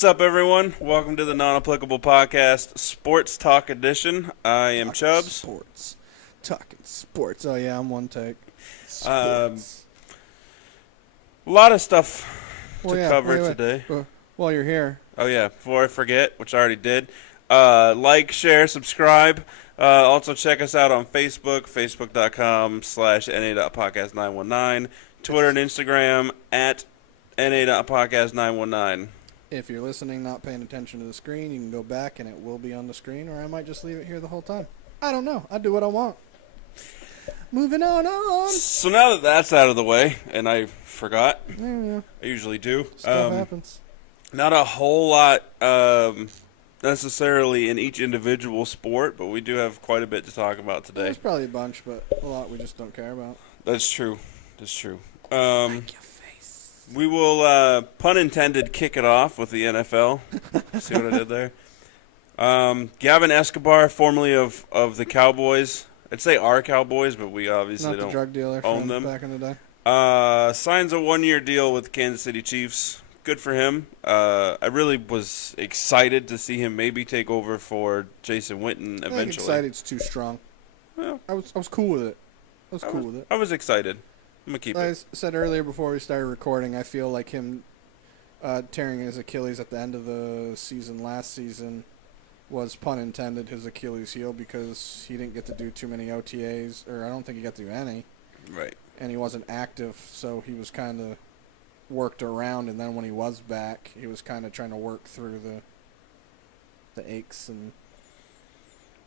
What's up, everyone? Welcome to the Non-Applicable Podcast Sports Talk Edition. I am Chubbs. Sports. Talking sports. Oh, yeah, I'm one take. Um, Sports. A lot of stuff to Well, yeah, cover wait. today. While you're here, Oh, yeah, before I forget, which I already did, like, share, subscribe. Also, check us out on Facebook, facebook.com/na.podcast919, Twitter and Instagram at na.podcast919. if you're listening, not paying attention to the screen, you can go back and it will be on the screen, or I might just leave it here the whole time. I don't know. I do what I want. Moving on. So now that that's out of the way, and I forgot, Yeah. I usually do. Stuff happens. Not a whole lot necessarily in each individual sport, but we do have quite a bit to talk about today. There's probably a bunch, but a lot we just don't care about. That's true. That's true. Like your face. We will, pun intended, kick it off with the NFL. See what I did there? Gavin Escobar, formerly of the Cowboys. I'd say our Cowboys, but we obviously Not the don't drug dealer own from them. back in the day. Signs a 1-year deal with the Kansas City Chiefs. Good for him. I really was excited to see him maybe take over for Jason Witten I think eventually. excited's too strong. Well, I was cool with it. I was excited. I'm gonna keep I it. said earlier before we started recording, I feel like him tearing his Achilles at the end of the season last season was, pun intended, his Achilles heel because he didn't get to do too many OTAs, or I don't think he got to do any, Right. and he wasn't active, so he was kind of worked around, and then when he was back, he was kind of trying to work through the aches and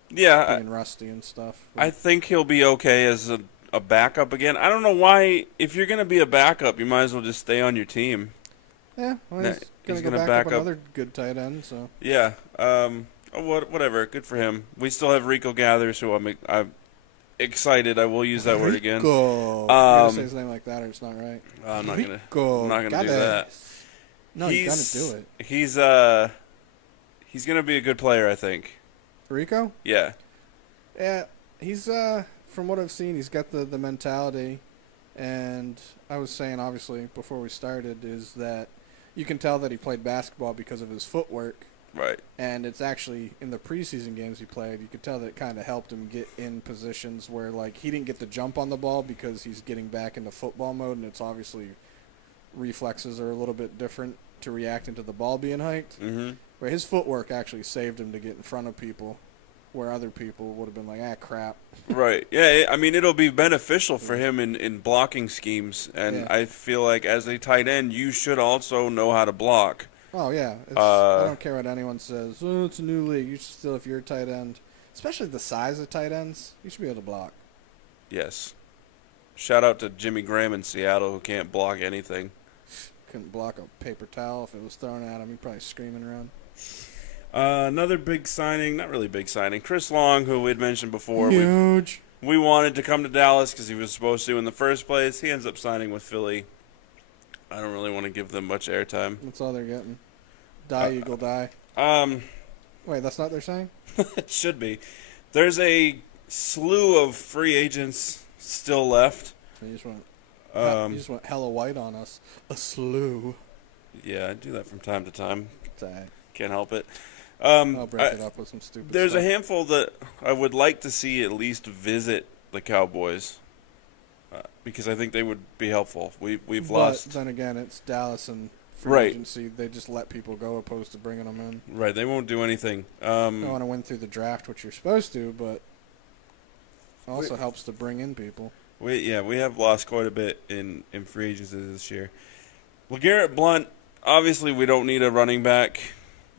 Yeah, being rusty and stuff. I think he'll be okay as a backup again. I don't know why. If you're gonna be a backup, you might as well just stay on your team. yeah, well, Nah, he's he's going to gonna go back back up up. another good tight end, so. Yeah. Whatever. Good for him. We still have Rico Gathers, who I'm excited. I will use that word again. Rico. You gotta say Um, his name like that, or it's not right. I'm not gonna. Rico. I'm not gonna do Gathers. that. No, you gotta do it. He's gonna be a good player, I think. Rico? Yeah. Yeah, he's from what I've seen, he's got the mentality, and I was saying obviously before we started is that you can tell that he played basketball because of his footwork, Right. and it's actually in the preseason games he played, you could tell that it kind of helped him get in positions where like he didn't get the jump on the ball because he's getting back into football mode, and it's obviously reflexes are a little bit different to reacting to the ball being hiked. Mm-hmm. Where his footwork actually saved him to get in front of people, where other people would have been like, crap. Right. Yeah. I mean, it'll be beneficial for him in blocking schemes, and Yeah. I feel like as a tight end, you should also know how to block. Oh, yeah. Uh, I don't care what anyone says. Oh, it's a new league. You should still, if you're a tight end, especially the size of tight ends, you should be able to block. Yes. Shout out to Jimmy Graham in Seattle, who can't block anything. Couldn't block a paper towel if it was thrown at him. He'd probably screaming around. Another big signing, not really big signing, Chris Long, who we had mentioned before. Huge. We wanted to come to Dallas because he was supposed to in the first place. He ends up signing with Philly. I don't really want to give them much airtime. That's all they're getting. Die, Eagle, die. Um, Wait, that's not their saying? it should be. There's a slew of free agents still left. You just went, Um, you just went hella white on us. A slew. Yeah, I do that from time to time. Dang. Can't help it. I'll break it up with some stupid There's stuff. a handful that I would like to see at least visit the Cowboys because I think they would be helpful. We've But lost. then again, it's Dallas and free Right. agency. They just let people go opposed to bringing them in. Right, they won't do anything. You don't want to win through the draft, which you're supposed to, but also helps to bring in people. We have lost quite a bit in free agency this year. LeGarrette Blount, obviously we don't need a running back.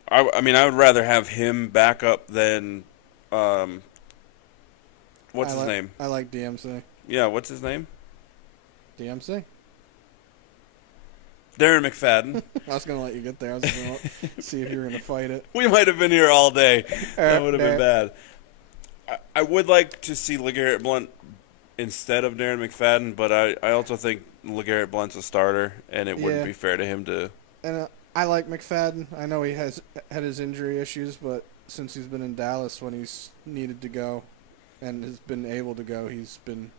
I mean, I would rather have him back up than what's his name? I like DMC. Yeah, what's his name? DMC? Darren McFadden. I was going to let you get there. I was going to see if you were going to fight it. We might have been here all day. That would have been bad. I would like to see LeGarrette Blount instead of Darren McFadden, but I also think LeGarrette Blount's a starter, and it wouldn't Yeah. be fair to him to. And I like McFadden. I know he has had his injury issues, but since he's been in Dallas when he's needed to go and has been able to go, he's been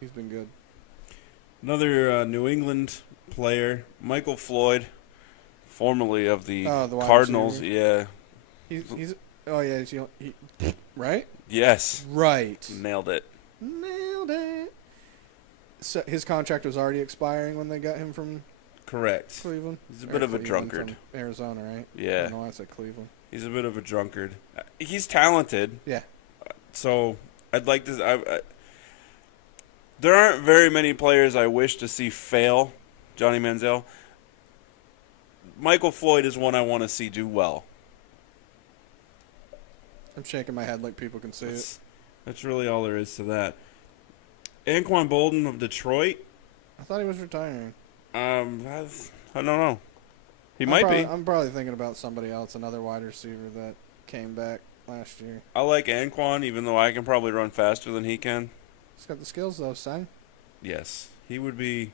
good. Another New England player, Michael Floyd, formerly of the Oh, the wide Cardinals. receiver. Yeah. He's oh yeah, he right? Yes. Right. Nailed it. Nailed it. So his contract was already expiring when they got him from Correct. Cleveland. He's a Or bit of a Cleveland, drunkard. from Arizona, right? I Yeah. don't know why I said Cleveland. He's a bit of a drunkard. He's talented. Yeah. So I'd like to. There aren't very many players I wish to see fail. Johnny Manziel. Michael Floyd is one I want to see do well. I'm shaking my head like people can see it. That's really all there is to that. Anquan Bolden of Detroit. I thought he was retiring. I don't know. He might be. I'm probably thinking about somebody else, another wide receiver that came back last year. I like Anquan, even though I can probably run faster than he can. He's got the skills though, son. Yes, he would be.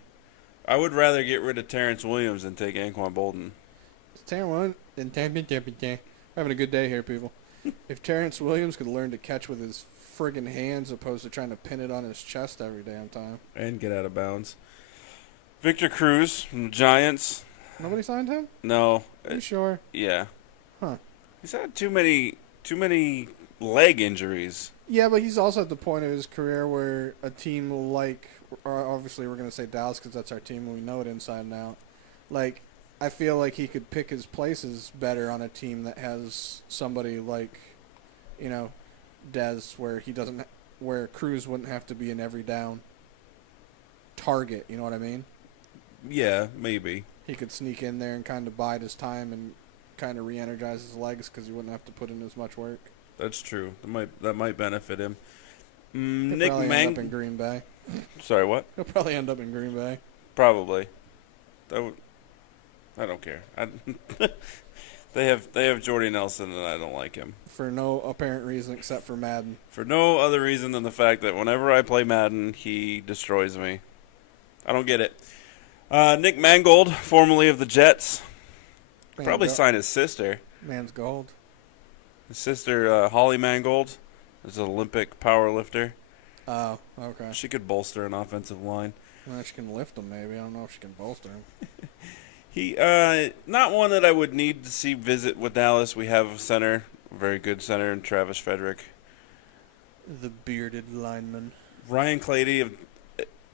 I would rather get rid of Terrence Williams than take Anquan Bolden. Having a good day here, people. If Terrence Williams could learn to catch with his friggin' hands opposed to trying to pin it on his chest every damn time. And get out of bounds. Victor Cruz from the Giants. Nobody signed him? No. Are you sure? Yeah. Huh. He's had too many leg injuries. Yeah, but he's also at the point of his career where a team like, or obviously we're going to say Dallas because that's our team and we know it inside and out. Like, I feel like he could pick his places better on a team that has somebody like, Dez, where Cruz wouldn't have to be an every down target. You know what I mean? Yeah, maybe. He could sneak in there and kind of bide his time and kind of re-energize his legs because he wouldn't have to put in as much work. That's true. That might benefit him. He'll Nick probably end up in Green Bay. Sorry, what? He'll probably end up in Green Bay. Probably. I don't care. They have Jordy Nelson, and I don't like him For no apparent reason except for Madden. for no other reason than the fact that whenever I play Madden, he destroys me. I don't get it. Nick Mangold, formerly of the Jets, probably sign his sister. Man's gold. His sister, Holly Mangold, is an Olympic power lifter. Oh, okay. She could bolster an offensive line. Well, she can lift him, maybe. I don't know if she can bolster him. He, not one that I would need to see visit with Dallas. We have a center, a very good center, in Travis Frederick. The bearded lineman. Ryan Clady,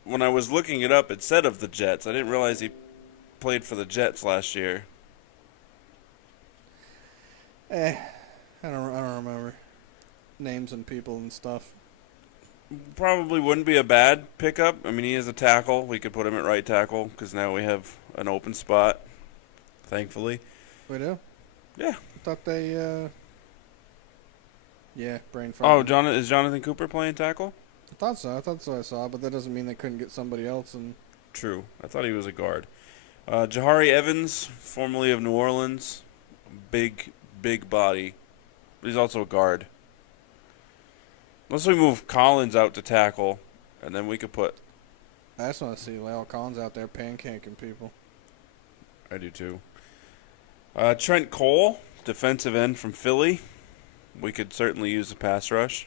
when I was looking it up, it said of the Jets. I didn't realize he played for the Jets last year. I don't remember names and people and stuff. Probably wouldn't be a bad pickup. I mean, he is a tackle. We could put him at right tackle because now we have an open spot, thankfully. We do? Yeah. I thought they, yeah, brain fart. Oh, is Jonathan Cooper playing tackle? I thought so. I saw, but that doesn't mean they couldn't get somebody else. And True. I thought he was a guard. Jahari Evans, formerly of New Orleans, big body. But he's also a guard. Unless we move Collins out to tackle, and then we could put... I just want to see Lyle Collins out there pancaking people. I do too. Trent Cole, defensive end from Philly. We could certainly use a pass rush.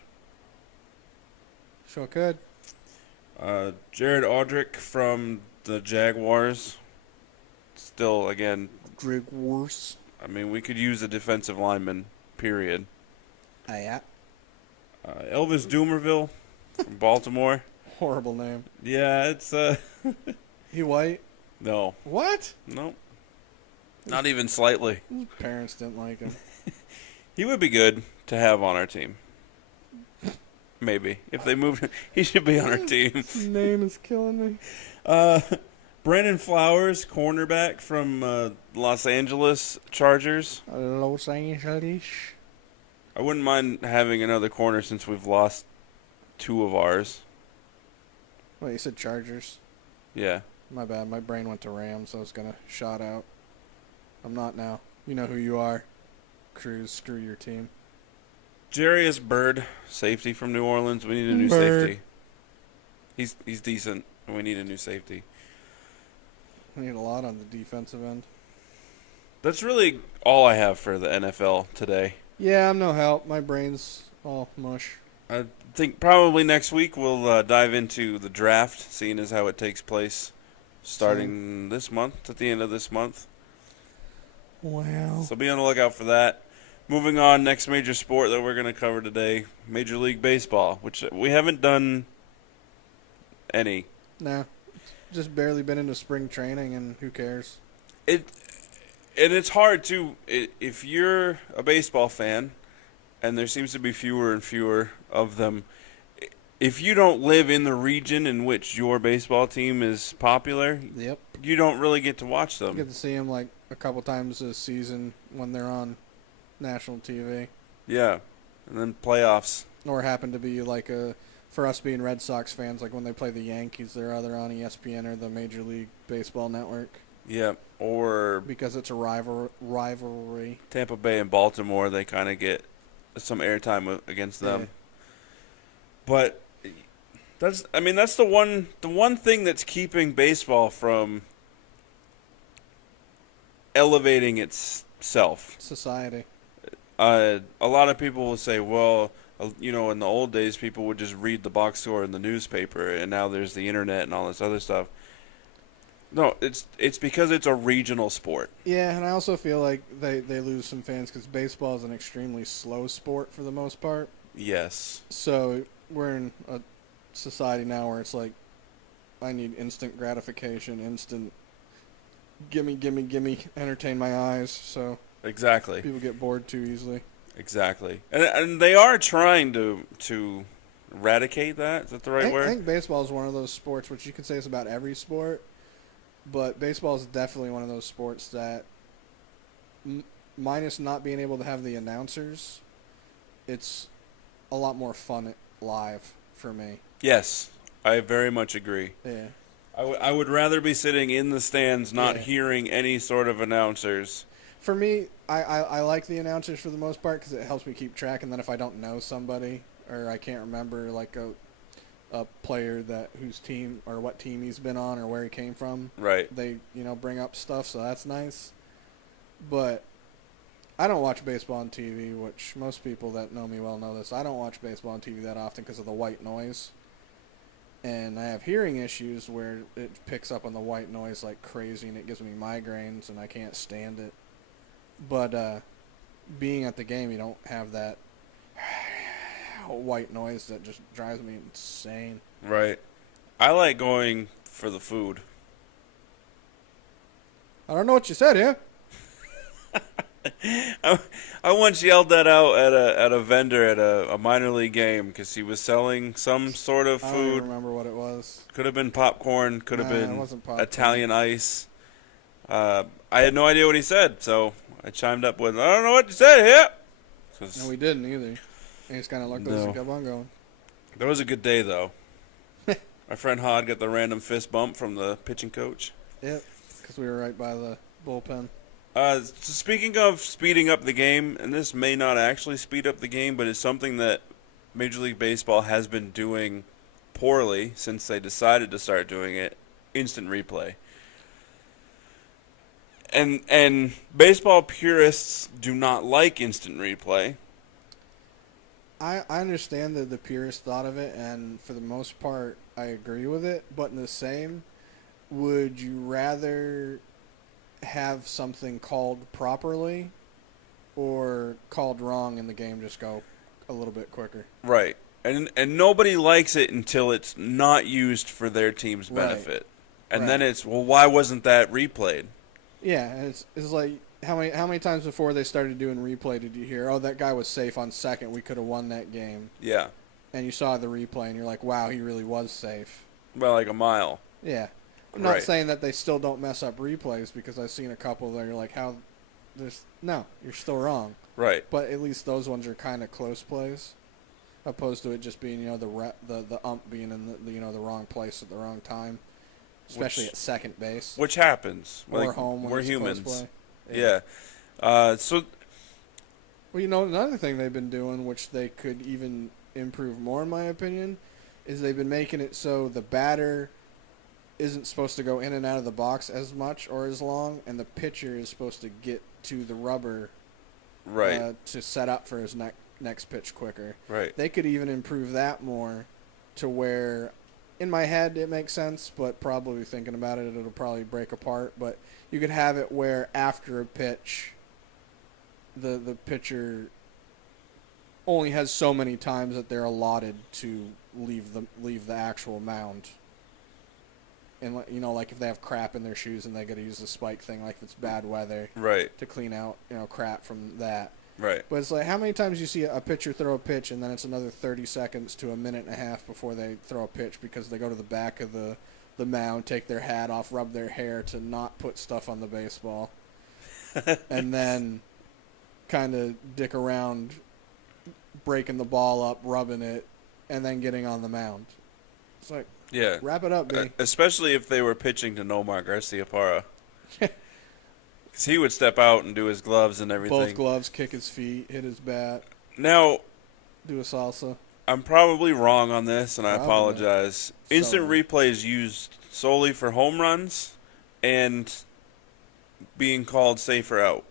Sure could. Jared Audrick from the Jaguars. Still, again... Drake Worse. I mean, we could use a defensive lineman, period. Yeah. Elvis Dumerville from Baltimore. Horrible name. Yeah, it's He white? no, What? nope, not even slightly. His parents didn't like him. He would be good to have on our team. Maybe if they moved, he should be on our team. His name is killing me. Brandon Flowers, cornerback from Los Angeles Chargers. Los Angeles. I wouldn't mind having another corner since we've lost two of ours. Wait, you said Chargers? Yeah. My bad. My brain went to Rams. I was going to shout out. I'm not now. You know who you are. Cruz, screw your team. Jarius Byrd, safety from New Orleans. We need a new Byrd. safety. He's decent, and we need a new safety. We need a lot on the defensive end. That's really all I have for the NFL today. Yeah, I'm no help. My brain's all mush. I think probably next week we'll dive into the draft, seeing as how it takes place starting this month, at the end of this month. Well, So be on the lookout for that. Moving on, next major sport that we're going to cover today, Major League Baseball, which we haven't done any. no, just barely been into spring training, and who cares? It and it's hard too if you're a baseball fan, and there seems to be fewer and fewer of them. If you don't live in the region in which your baseball team is popular, Yep. you don't really get to watch You them. get to see them like a couple times this season when they're on national TV, Yeah, and then playoffs. or happen to be like for us being Red Sox fans, like when they play the Yankees, they're either on ESPN or the Major League Baseball Network Yeah, or because it's a rivalry. Tampa Bay and Baltimore, they kind of get some airtime against them. Yeah. But that's the one thing that's keeping baseball from elevating itself. Society. A lot of people will say, well, in the old days, people would just read the box score in the newspaper, and now there's the internet and all this other stuff. No, it's because it's a regional sport. Yeah, and I also feel like they lose some fans because baseball is an extremely slow sport for the most part. Yes. So we're in a society now where it's like, I need instant gratification, instant gimme, entertain my eyes. So Exactly. people get bored too easily. Exactly. And they are trying to eradicate that. Is that the right I word? think baseball is one of those sports, which you could say is about every sport, but baseball is definitely one of those sports that, minus not being able to have the announcers, it's a lot more fun live for me. Yes, I very much agree. Yeah. I would rather be sitting in the stands, not Yeah. hearing any sort of announcers. For me, I like the announcers for the most part because it helps me keep track. And then if I don't know somebody or I can't remember like a player whose team or what team he's been on or where he came from, Right. they bring up stuff, so that's nice. But I don't watch baseball on TV, which most people that know me well know this. I don't watch baseball on TV that often because of the white noise. And I have hearing issues where it picks up on the white noise like crazy and it gives me migraines and I can't stand it. But being at the game, you don't have that white noise that just drives me insane. Right. I like going for the food. I don't know what you said here. I once yelled that out at a vendor at a minor league game because he was selling some sort of I don't even food. remember what it was. Could have been popcorn. Could have Nah, it been wasn't popcorn. Italian ice. I had no idea what he said, so I chimed up with, "I don't know what you said here." 'Cause No, we didn't either. He just kind of looked at us and kept on going. that was a good day, though. My friend Hod got the random fist bump from the pitching coach. Yep, because we were right by the bullpen. So speaking of speeding up the game, and this may not actually speed up the game, but it's something that Major League Baseball has been doing poorly since they decided to start doing it, instant replay. And baseball purists do not like instant replay. I understand the purist thought of it, and for the most part, I agree with it. But in the same, would you rather have something called properly or called wrong and the game just go a little bit quicker? Right. And nobody likes it until it's not used for their team's Right. benefit. And Right. then it's, well, why wasn't that replayed? Yeah, and it's like how many times before they started doing replay did you hear, oh, that guy was safe on second, we could have won that game, Yeah. and you saw the replay and you're like, wow, he really was safe. By like a mile. Yeah. I'm not Right. saying that they still don't mess up replays because I've seen a couple that you're like, how there's no, you're still wrong. Right. But at least those ones are kind of close plays, opposed to it just being the ump being in the wrong place at the wrong time, especially Which- at second base Which happens. or Like, home when we're it's a close humans. play. Yeah. So Well, another thing they've been doing, which they could even improve more, in my opinion, is they've been making it so the batter isn't supposed to go in and out of the box as much or as long, and the pitcher is supposed to get to the rubber right. to set up for his next pitch quicker. Right. They could even improve that more to where in my head it makes sense, but probably thinking about it, it'll probably break apart. But you could have it where after a pitch, the pitcher only has so many times that they're allotted to leave the actual mound. And like if they have crap in their shoes and they got to use the spike thing, like if it's bad weather, Right. to clean out crap from that. Right. But it's like how many times you see a pitcher throw a pitch and then it's another 30 seconds to a minute and a half before they throw a pitch because they go to the back of the mound, take their hat off, rub their hair to not put stuff on the baseball, and then kind of dick around, breaking the ball up, rubbing it, and then getting on the mound. It's like, Yeah. wrap it up, B. Especially if they were pitching to Nomar Garciaparra. Because he would step out and do his gloves and everything. Both gloves, kick his feet, hit his bat, Now, do a salsa. I'm probably wrong on this, and I Probably. apologize. Instant So- replay is used solely for home runs and being called safe or out.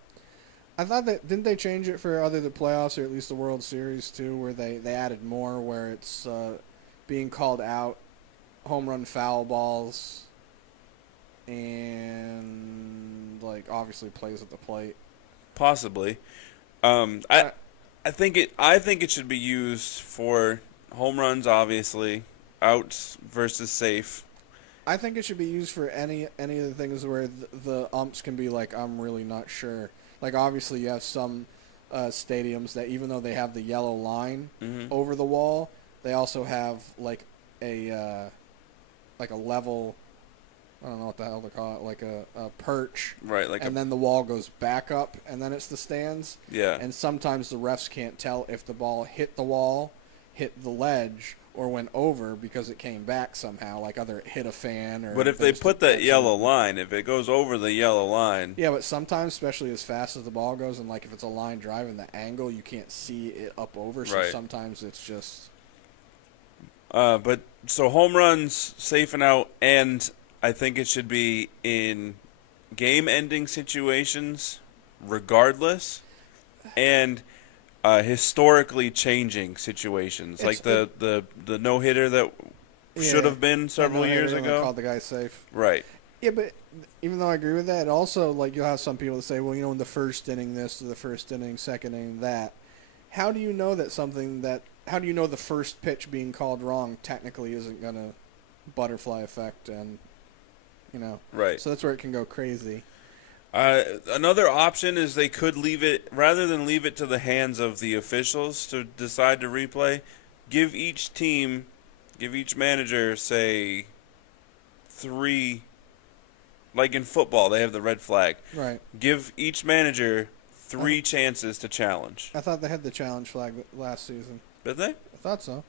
I thought that didn't they change it for either the playoffs or at least the World Series too, where they added more where it's being called out, home run foul balls, and like obviously plays at the plate. Possibly. I think it should be used for home runs, obviously, outs versus safe. I think it should be used for any of the things where the umps can be like, I'm really not sure. Like obviously you have some stadiums that even though they have the yellow line over the wall, they also have like a level. I don't know what the hell to call it, like a perch. Right, like and then the wall goes back up, and then it's the stands. yeah. And sometimes the refs can't tell if the ball hit the wall, hit the ledge, or went over because it came back somehow, like either it hit a fan or. But if they things put like that yellow line, if it goes over the yellow line, Yeah, but sometimes, especially as fast as the ball goes, and like if it's a line drive and the angle, you can't see it up over. So Right. sometimes it's just. but so home runs, safe and out, and I think it should be in game-ending situations, regardless, and historically changing situations, like the no-hitter that should have been several years ago. Called the guy safe. Right. Yeah, but even though I agree with that, also like you'll have some people that say, well, in the first inning this, or the first inning, second inning that. How do you know that something that? How do you know the first pitch being called wrong technically isn't gonna butterfly effect and. Right. So that's where it can go crazy. Another option is they could leave it, rather than leave it to the hands of the officials to decide to replay, give each manager, say, 3, like in football, they have the red flag. Right. Give each manager 3 chances to challenge. I thought they had the challenge flag last season. Did they? I thought so.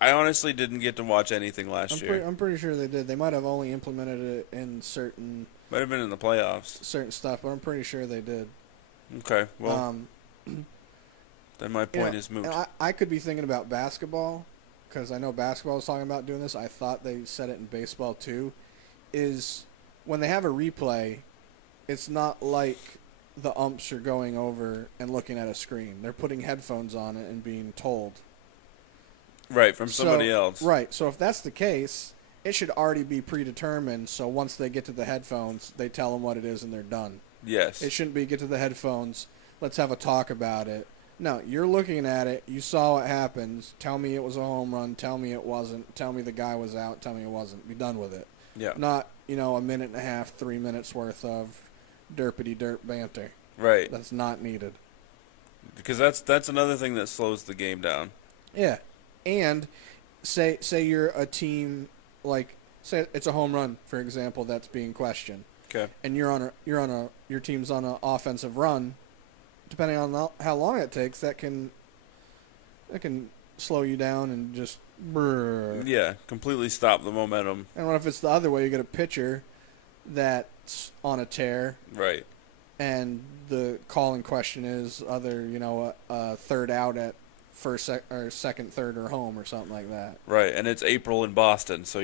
I honestly didn't get to watch anything last year. I'm pretty sure they did. They might have only implemented it in certain Might have been in the playoffs. stuff, but I'm pretty sure they did. Okay, well, then my point is moot. And I could be thinking about basketball, because I know basketball was talking about doing this. I thought they said it in baseball too. Is when they have a replay, it's not like the umps are going over and looking at a screen. They're putting headphones on it and being told. Right, from somebody else. Right. So if that's the case, it should already be predetermined. So once they get to the headphones, they tell them what it is and they're done. Yes. It shouldn't be get to the headphones. Let's have a talk about it. No, you're looking at it. You saw what happens. Tell me it was a home run. Tell me it wasn't. Tell me the guy was out. Tell me it wasn't. Be done with it. Yeah. Not, a minute and a half, 3 minutes worth of derpity derp banter. Right. That's not needed. Because that's another thing that slows the game down. Yeah. And say you're a team like say it's a home run, for example, that's being questioned. Okay. And your team's on an offensive run, depending on how long it takes, that can slow you down and just brrr. Yeah, completely stop the momentum. And what if it's the other way? You get a pitcher that's on a tear, Right. and the call in question is either a third out at first or second, third, or home or something like that. Right, and it's April in Boston, so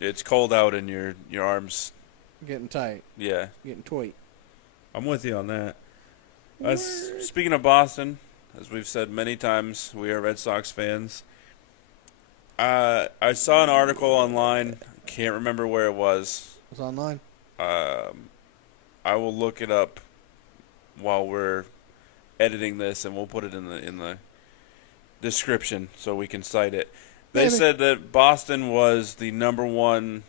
it's cold out and your arms. Getting tight, Yeah, getting tight. I'm with you on that. Speaking of Boston, as we've said many times, we are Red Sox fans. I saw an article online. Can't remember where it was. It's online. I will look it up while we're editing this, and we'll put it in the description so we can cite it. They Maybe. said that Boston was the number one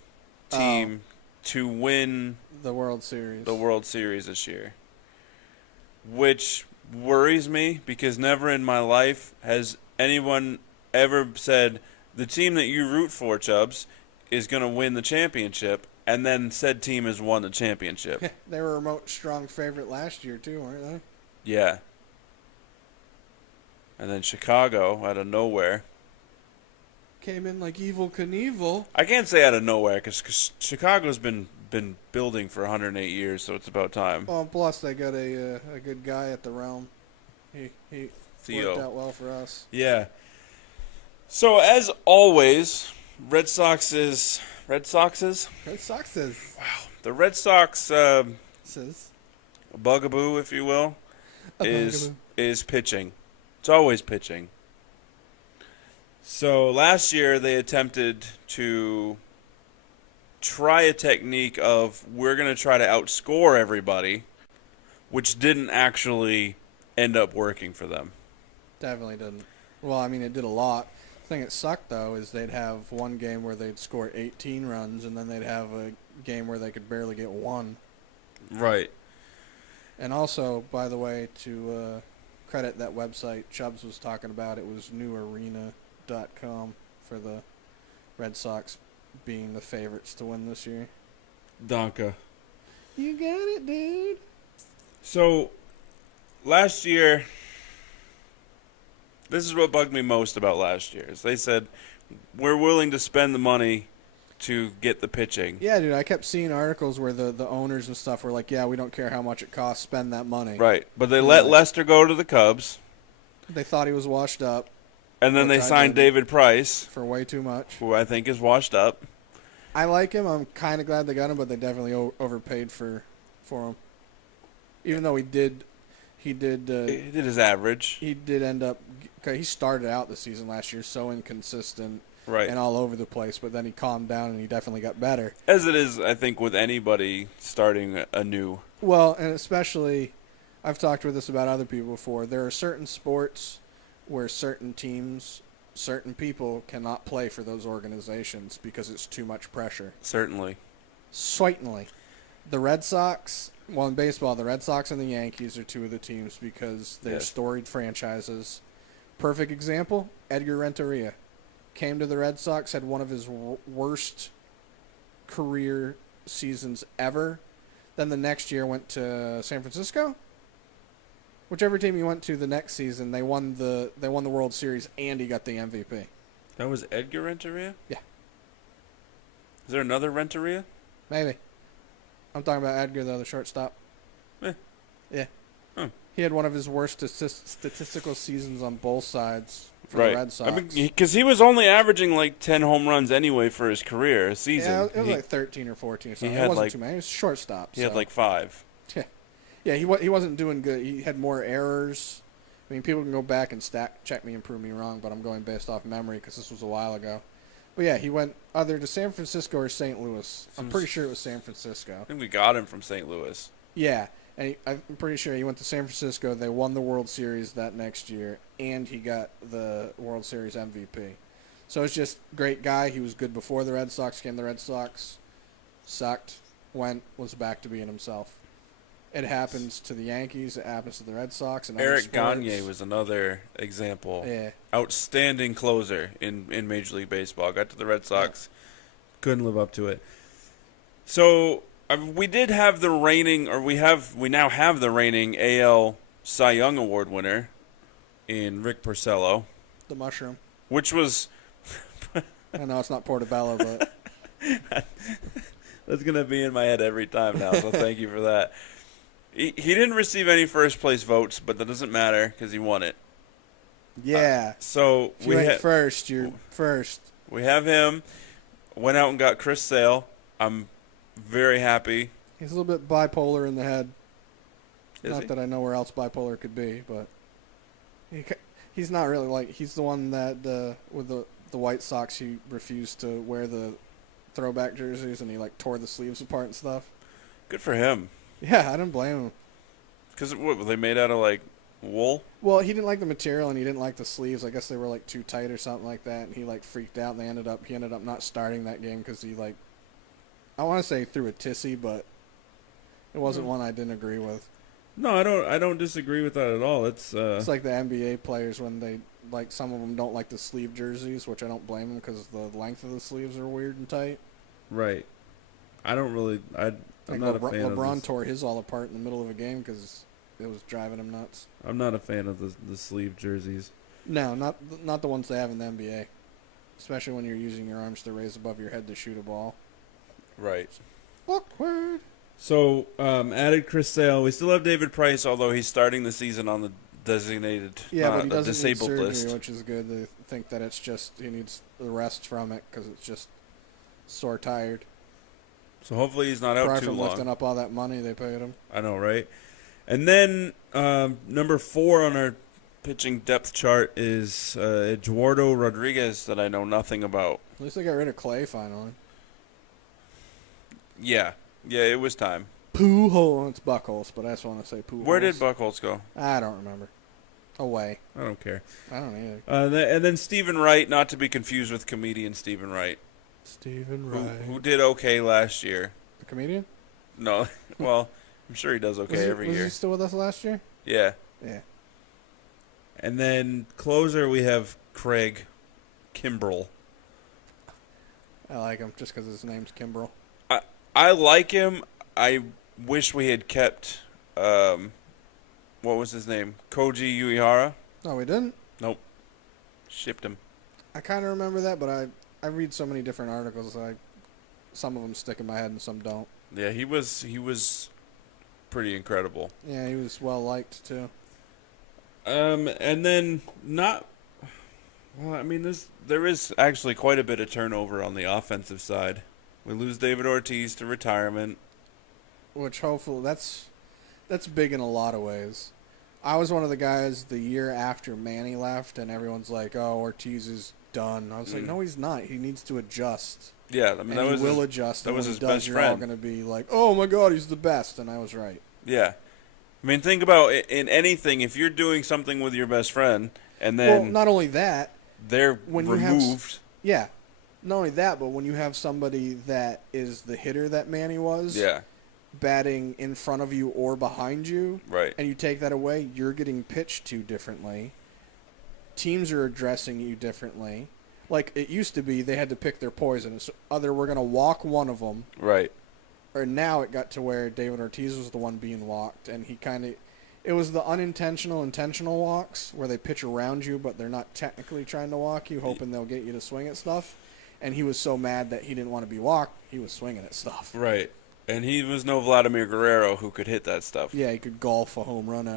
team to win The World Series. the World Series this year, which worries me because never in my life has anyone ever said the team that you root for, Chubbs, is going to win the championship, and then said team has won the championship. They were a remote strong favorite last year too, weren't they? Yeah. And then Chicago, out of nowhere. Came in like Evil Knievel. I can't say out of nowhere because Chicago's been building for 108 years, so it's about time. Well, plus they got a good guy at the realm. He Theo. worked out well for us. Yeah. So as always, Red Sox's Red Sox says. the Red Sox Says. bugaboo, if you will, A is bugaboo. pitching. It's always pitching. So last year they attempted to try a technique of we're going to try to outscore everybody, which didn't actually end up working for them. Definitely didn't. Well, I mean, it did a lot. The thing that sucked, though, is they'd have one game where they'd score 18 runs, and then they'd have a game where they could barely get one. Right. And also, by the way, to credit that website Chubbs was talking about, it was newarena.com for the Red Sox being the favorites to win this year. Donka. You got it, dude. So, last year, this is what bugged me most about last year. Is they said, we're willing to spend the money to get the pitching. Yeah, dude, I kept seeing articles where the owners and stuff were like, yeah, we don't care how much it costs, spend that money. Right. But they let Lester go to the Cubs, They thought he was washed up and then they Which I signed didn't. David Price, for way too much. who I think is washed up. I like him. I'm kind of glad they got him, but they definitely overpaid for him. Even though he did He did his average. he did end up. He started out the season last year so inconsistent Right. and all over the place, but then he calmed down and he definitely got better. As it is, I think, with anybody starting anew. Well, and especially, I've talked with this about other people before. There are certain sports where certain teams, certain people cannot play for those organizations because it's too much pressure. Certainly. Certainly. The Red Sox, well, in baseball, the Red Sox and the Yankees are two of the teams because they're Yes. storied franchises. Perfect example, Edgar Renteria. Came to the Red Sox, had one of his worst career seasons ever. Then the next year went to San Francisco. Whichever team he went to the next season, they won the World Series and he got the MVP. That was Edgar Renteria? Yeah. Is there another Renteria? Maybe. I'm talking about Edgar, though, the shortstop. Eh. Yeah. Huh. He had one of his worst statistical seasons on both sides for Right. the Red Sox. I mean, because he was only averaging like 10 home runs anyway for his career, a season. yeah, it was he, like 13 or 14 or something. had It wasn't like- too many. It was shortstop. he had so. like 5. Yeah, he wasn't doing good. He had more errors. I mean, people can go back and check me and prove me wrong, but I'm going based off memory because this was a while ago. But yeah, he went either to San Francisco or St. Louis. I'm pretty sure it was San Francisco. I think we got him from St. Louis. Yeah, and I'm pretty sure he went to San Francisco. They won the World Series that next year, and he got the World Series MVP. So it's just great guy. He was good before the Red Sox came. The Red Sox sucked, was back to being himself. It happens to the Yankees. It happens to the Red Sox. And other Eric sports. Gagne was another example. Yeah. Outstanding closer in Major League Baseball. Got to the Red Sox, couldn't live up to it. So we did have the reigning, or we now have the reigning AL Cy Young Award winner in Rick Porcello, The Mushroom. which was I know it's not Portobello, but that's gonna be in my head every time now. So thank you for that. He didn't receive any first place votes, but that doesn't matter because he won it. yeah. So If you ain't first, you're first. we have him. Went out and got Chris Sale. I'm very happy. He's a little bit bipolar in the head. Is Not he? that I know where else bipolar could be, but he's not really like he's the one that with the White Sox, he refused to wear the throwback jerseys, and he like tore the sleeves apart and stuff. Good for him. Yeah, I didn't blame him. Because what were they made out of, like wool? Well, he didn't like the material, and he didn't like the sleeves. I guess they were like too tight or something like that, and he like freaked out. And he ended up not starting that game because he like, I want to say threw a tissy, but it wasn't one I didn't agree with. No, I don't disagree with that at all. It's like the NBA players when they like some of them don't like the sleeve jerseys, which I don't blame them because the length of the sleeves are weird and tight. right. I don't really. I'm Like not a fan of LeBron this. tore his all apart in the middle of a game because it was driving him nuts. I'm not a fan of the sleeve jerseys. No, not the ones they have in the NBA, especially when you're using your arms to raise above your head to shoot a ball. Right. Awkward. So, added Chris Sale. We still have David Price, although he's starting the season on the designated, Yeah, but he the doesn't need disabled surgery, list. which is good. They think that it's just he needs the rest from it because it's just sore tired. So hopefully he's not out Prior too from long. lifting up all that money they paid him. I know, right? And then number 4 on our pitching depth chart is Eduardo Rodriguez that I know nothing about. At least they got rid of Clay finally. Yeah, it was time. Pujols. It's Buckholz, but I just want to say Pujols. Where did Buckholz go? I don't remember. Away. I don't care. I don't either. And then Stephen Wright, not to be confused with comedian Stephen Wright, Stephen Wright. who did okay last year. The comedian? No, well, I'm sure he does okay every was year. he still with us last year? Yeah. Yeah. And then closer we have Craig Kimbrell. I like him just because his name's Kimbrel. I like him. I wish we had kept, what was his name? Koji Uehara? No, we didn't. Nope. Shipped him. I kind of remember that, but I read so many different articles. Some of them stick in my head and some don't. Yeah, he was pretty incredible. Yeah, he was well liked too. And then well, I mean, there is actually quite a bit of turnover on the offensive side. We lose David Ortiz to retirement. Which hopefully that's big in a lot of ways. I was one of the guys the year after Manny left, and everyone's like, "Oh, Ortiz is done." I was like, "No, he's not. He needs to adjust." Yeah, I mean, And that was he will adjust. that and was when his he does, best you're all friend. going to be like, "Oh my God, he's the best," and I was right. Yeah. I mean, think about in anything, if you're doing something with your best friend and Well, then not only that, they're when you have removed. yeah, not only that, but when you have somebody that is the hitter that Manny was, Yeah, batting in front of you or behind you, right. and you take that away, you're getting pitched to differently. Teams are addressing you differently. Like it used to be, they had to pick their poison. It's either we're going to walk one of them, Right. or now it got to where David Ortiz was the one being walked, and it was the unintentional, intentional walks where they pitch around you, but they're not technically trying to walk you, hoping they'll get you to swing at stuff. And he was so mad that he didn't want to be walked, he was swinging at stuff. Right. And he was no Vladimir Guerrero who could hit that stuff. Yeah, he could golf a home run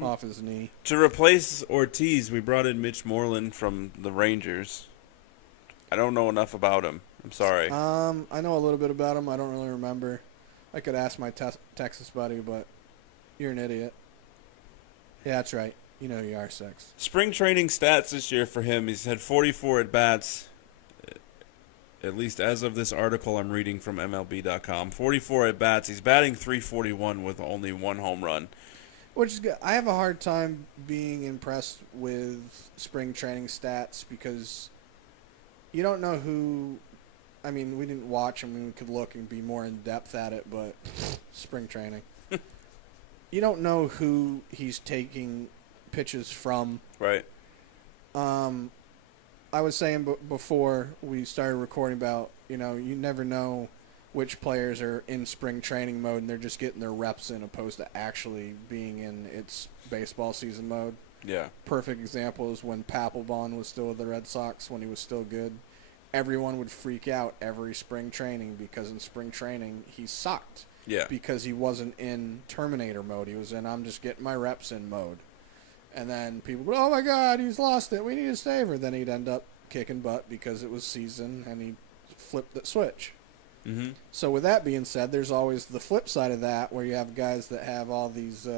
off his knee. To replace Ortiz, we brought in Mitch Moreland from the Rangers. I don't know enough about him. I'm sorry. I know a little bit about him. I don't really remember. I could ask my Texas buddy, but you're an idiot. Yeah, that's right. You know you are, Sex. Spring training stats this year for him, he's had 44 at-bats, at least as of this article I'm reading from MLB.com. 44 at-bats. He's batting .341 with only 1 home run. Which is good. I have a hard time being impressed with spring training stats because you don't know who. I mean, we didn't watch him. We could look and be more in depth at it, but spring training. You don't know who he's taking pitches from. Right. I was saying before we started recording about, you never know which players are in spring training mode and they're just getting their reps in opposed to actually being in its baseball season mode. Yeah. Perfect example is when Papelbon was still with the Red Sox, when he was still good. Everyone would freak out every spring training because in spring training he sucked. Yeah. Because he wasn't in Terminator mode. He was in I'm just getting my reps in mode. And then people go, oh my God, he's lost it. We need to save her. Then he'd end up kicking butt because it was season and he flipped the switch. Mm-hmm. So with that being said, there's always the flip side of that where you have guys that have all these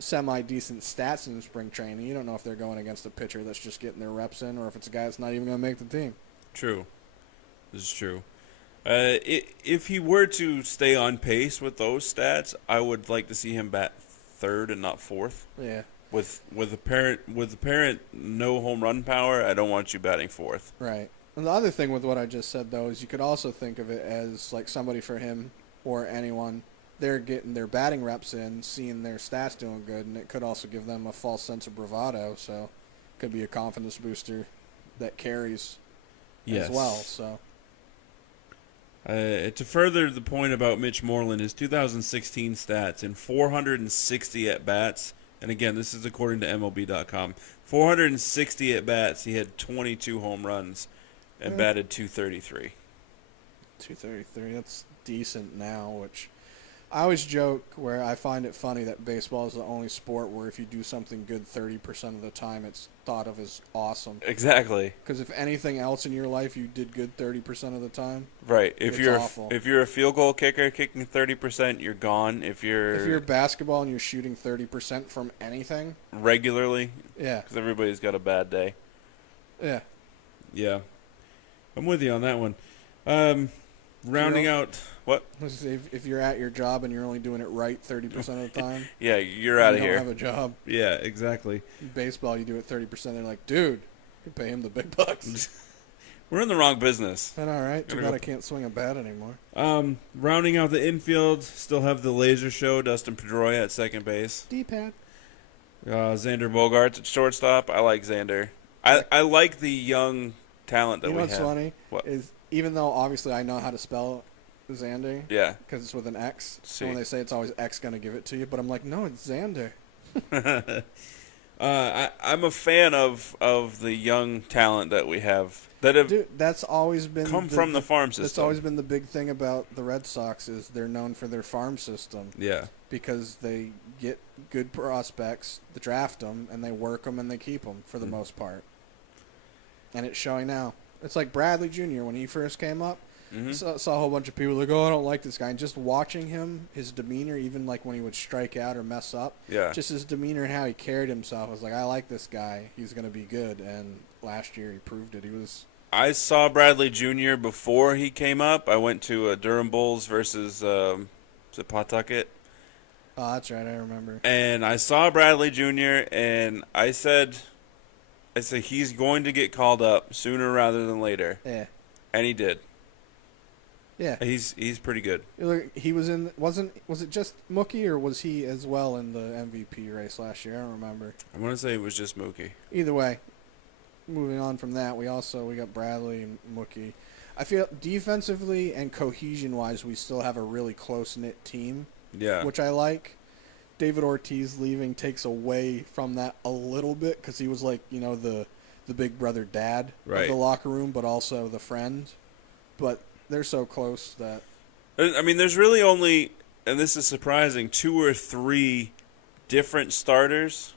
semi-decent stats in spring training. You don't know if they're going against a pitcher that's just getting their reps in or if it's a guy that's not even going to make the team. True. This is true. If he were to stay on pace with those stats, I would like to see him bat third and not fourth. Yeah. With apparent no home run power, I don't want you batting fourth. Right. And the other thing with what I just said, though, is you could also think of it as like somebody for him or anyone, they're getting their batting reps in, seeing their stats doing good, and it could also give them a false sense of bravado. So it could be a confidence booster that carries as well. So to further the point about Mitch Moreland, his 2016 stats in 460 at-bats, and again, this is according to MLB.com, 460 at-bats, he had 22 home runs and batted .233. 233, that's decent now, which I always joke where I find it funny that baseball is the only sport where if you do something good 30% of the time, it's thought of as awesome. Exactly. Because if anything else in your life you did good 30% of the time, right. If it's you're awful. If you're a field goal kicker kicking 30%, you're gone. If you're basketball and you're shooting 30% from anything, regularly, yeah, because everybody's got a bad day. yeah. Yeah, I'm with you on that one. Rounding out what? If you're at your job and you're only doing it right 30% of the time, yeah, you're out of here. You don't have a job. Yeah, exactly. In baseball, you do it 30%. They're like, dude, you pay him the big bucks. We're in the wrong business. And all right, too bad I can't swing a bat anymore. Rounding out the infield, still have the laser show, Dustin Pedroia at second base. D-pad. Xander Bogaerts at shortstop. I like Xander. I like the young talent that we have. You know what's funny? What? Is even though obviously I know how to spell Xander. Yeah. Because it's with an X. See. So when they say it's always X going to give it to you, but I'm like, no, it's Xander. I'm a fan of the young talent that we have that have Dude, that's always been come from the farm system. That's always been the big thing about the Red Sox is they're known for their farm system. Yeah. Because they get good prospects, they draft them, and they work them and they keep them for the most part. And it's showing now. It's like Bradley Jr. when he first came up. Saw a whole bunch of people like, oh, I don't like this guy. And just watching him, his demeanor, even like when he would strike out or mess up, just his demeanor and how he carried himself, I was like, I like this guy. He's going to be good. And last year he proved it. I saw Bradley Jr. before he came up. I went to Durham Bulls versus is it Pawtucket? Oh, that's right. I remember. And I saw Bradley Jr. and I said he's going to get called up sooner rather than later. Yeah. And he did. Yeah. He's pretty good. He was in was it just Mookie or was he as well in the MVP race last year? I don't remember. I want to say it was just Mookie. Either way, moving on from that, we got Bradley and Mookie. I feel defensively and cohesion-wise, we still have a really close-knit team. Yeah. Which I like. David Ortiz leaving takes away from that a little bit because he was like, the big brother dad of the locker room, but also the friend. But they're so close that... I mean, there's really only, and this is surprising, 2 or 3 different starters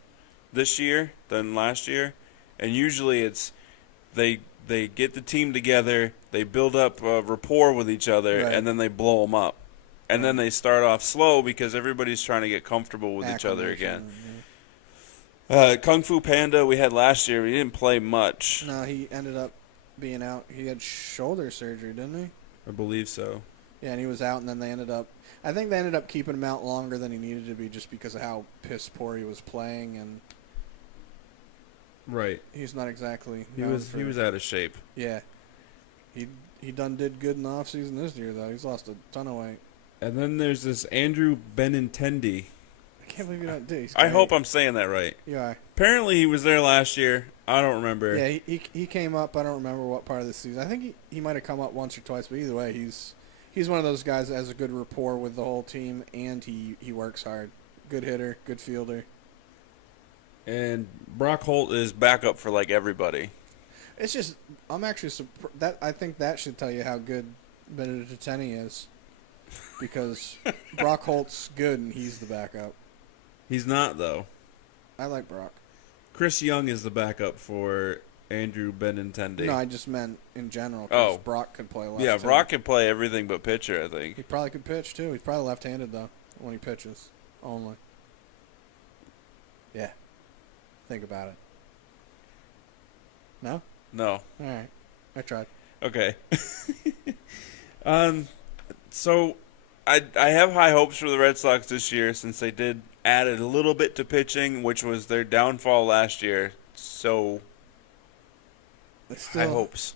this year than last year. And usually it's they get the team together, they build up a rapport with each other, and then they blow them up. And then they start off slow because everybody's trying to get comfortable with each other again. Kung Fu Panda we had last year. He didn't play much. No, he ended up being out. He had shoulder surgery, didn't he? I believe so. Yeah, and he was out, and then they ended up keeping him out longer than he needed to be just because of how piss poor he was playing, and right. He's not exactly. He was out of shape. Yeah, he did good in the offseason this year though. He's lost a ton of weight. And then there's this Andrew Benintendi. I can't believe you don't do. I hope I'm saying that right. Yeah. Apparently he was there last year. I don't remember. Yeah, he came up. I don't remember what part of the season. I think he might have come up once or twice, but either way, he's one of those guys that has a good rapport with the whole team, and he works hard. Good hitter, good fielder. And Brock Holt is backup for like everybody. It's just I'm actually I think that should tell you how good Benintendi is, because Brock Holt's good and he's the backup. He's not though. I like Brock. Chris Young is the backup for Andrew Benintendi. No, I just meant in general. Oh, Brock could play left. Yeah, Brock could play everything but pitcher. I think he probably could pitch too. He's probably left-handed though when he pitches only. Yeah. Think about it. No? No. All right. I tried. Okay. So I have high hopes for the Red Sox this year since they did added a little bit to pitching, which was their downfall last year. So high hopes.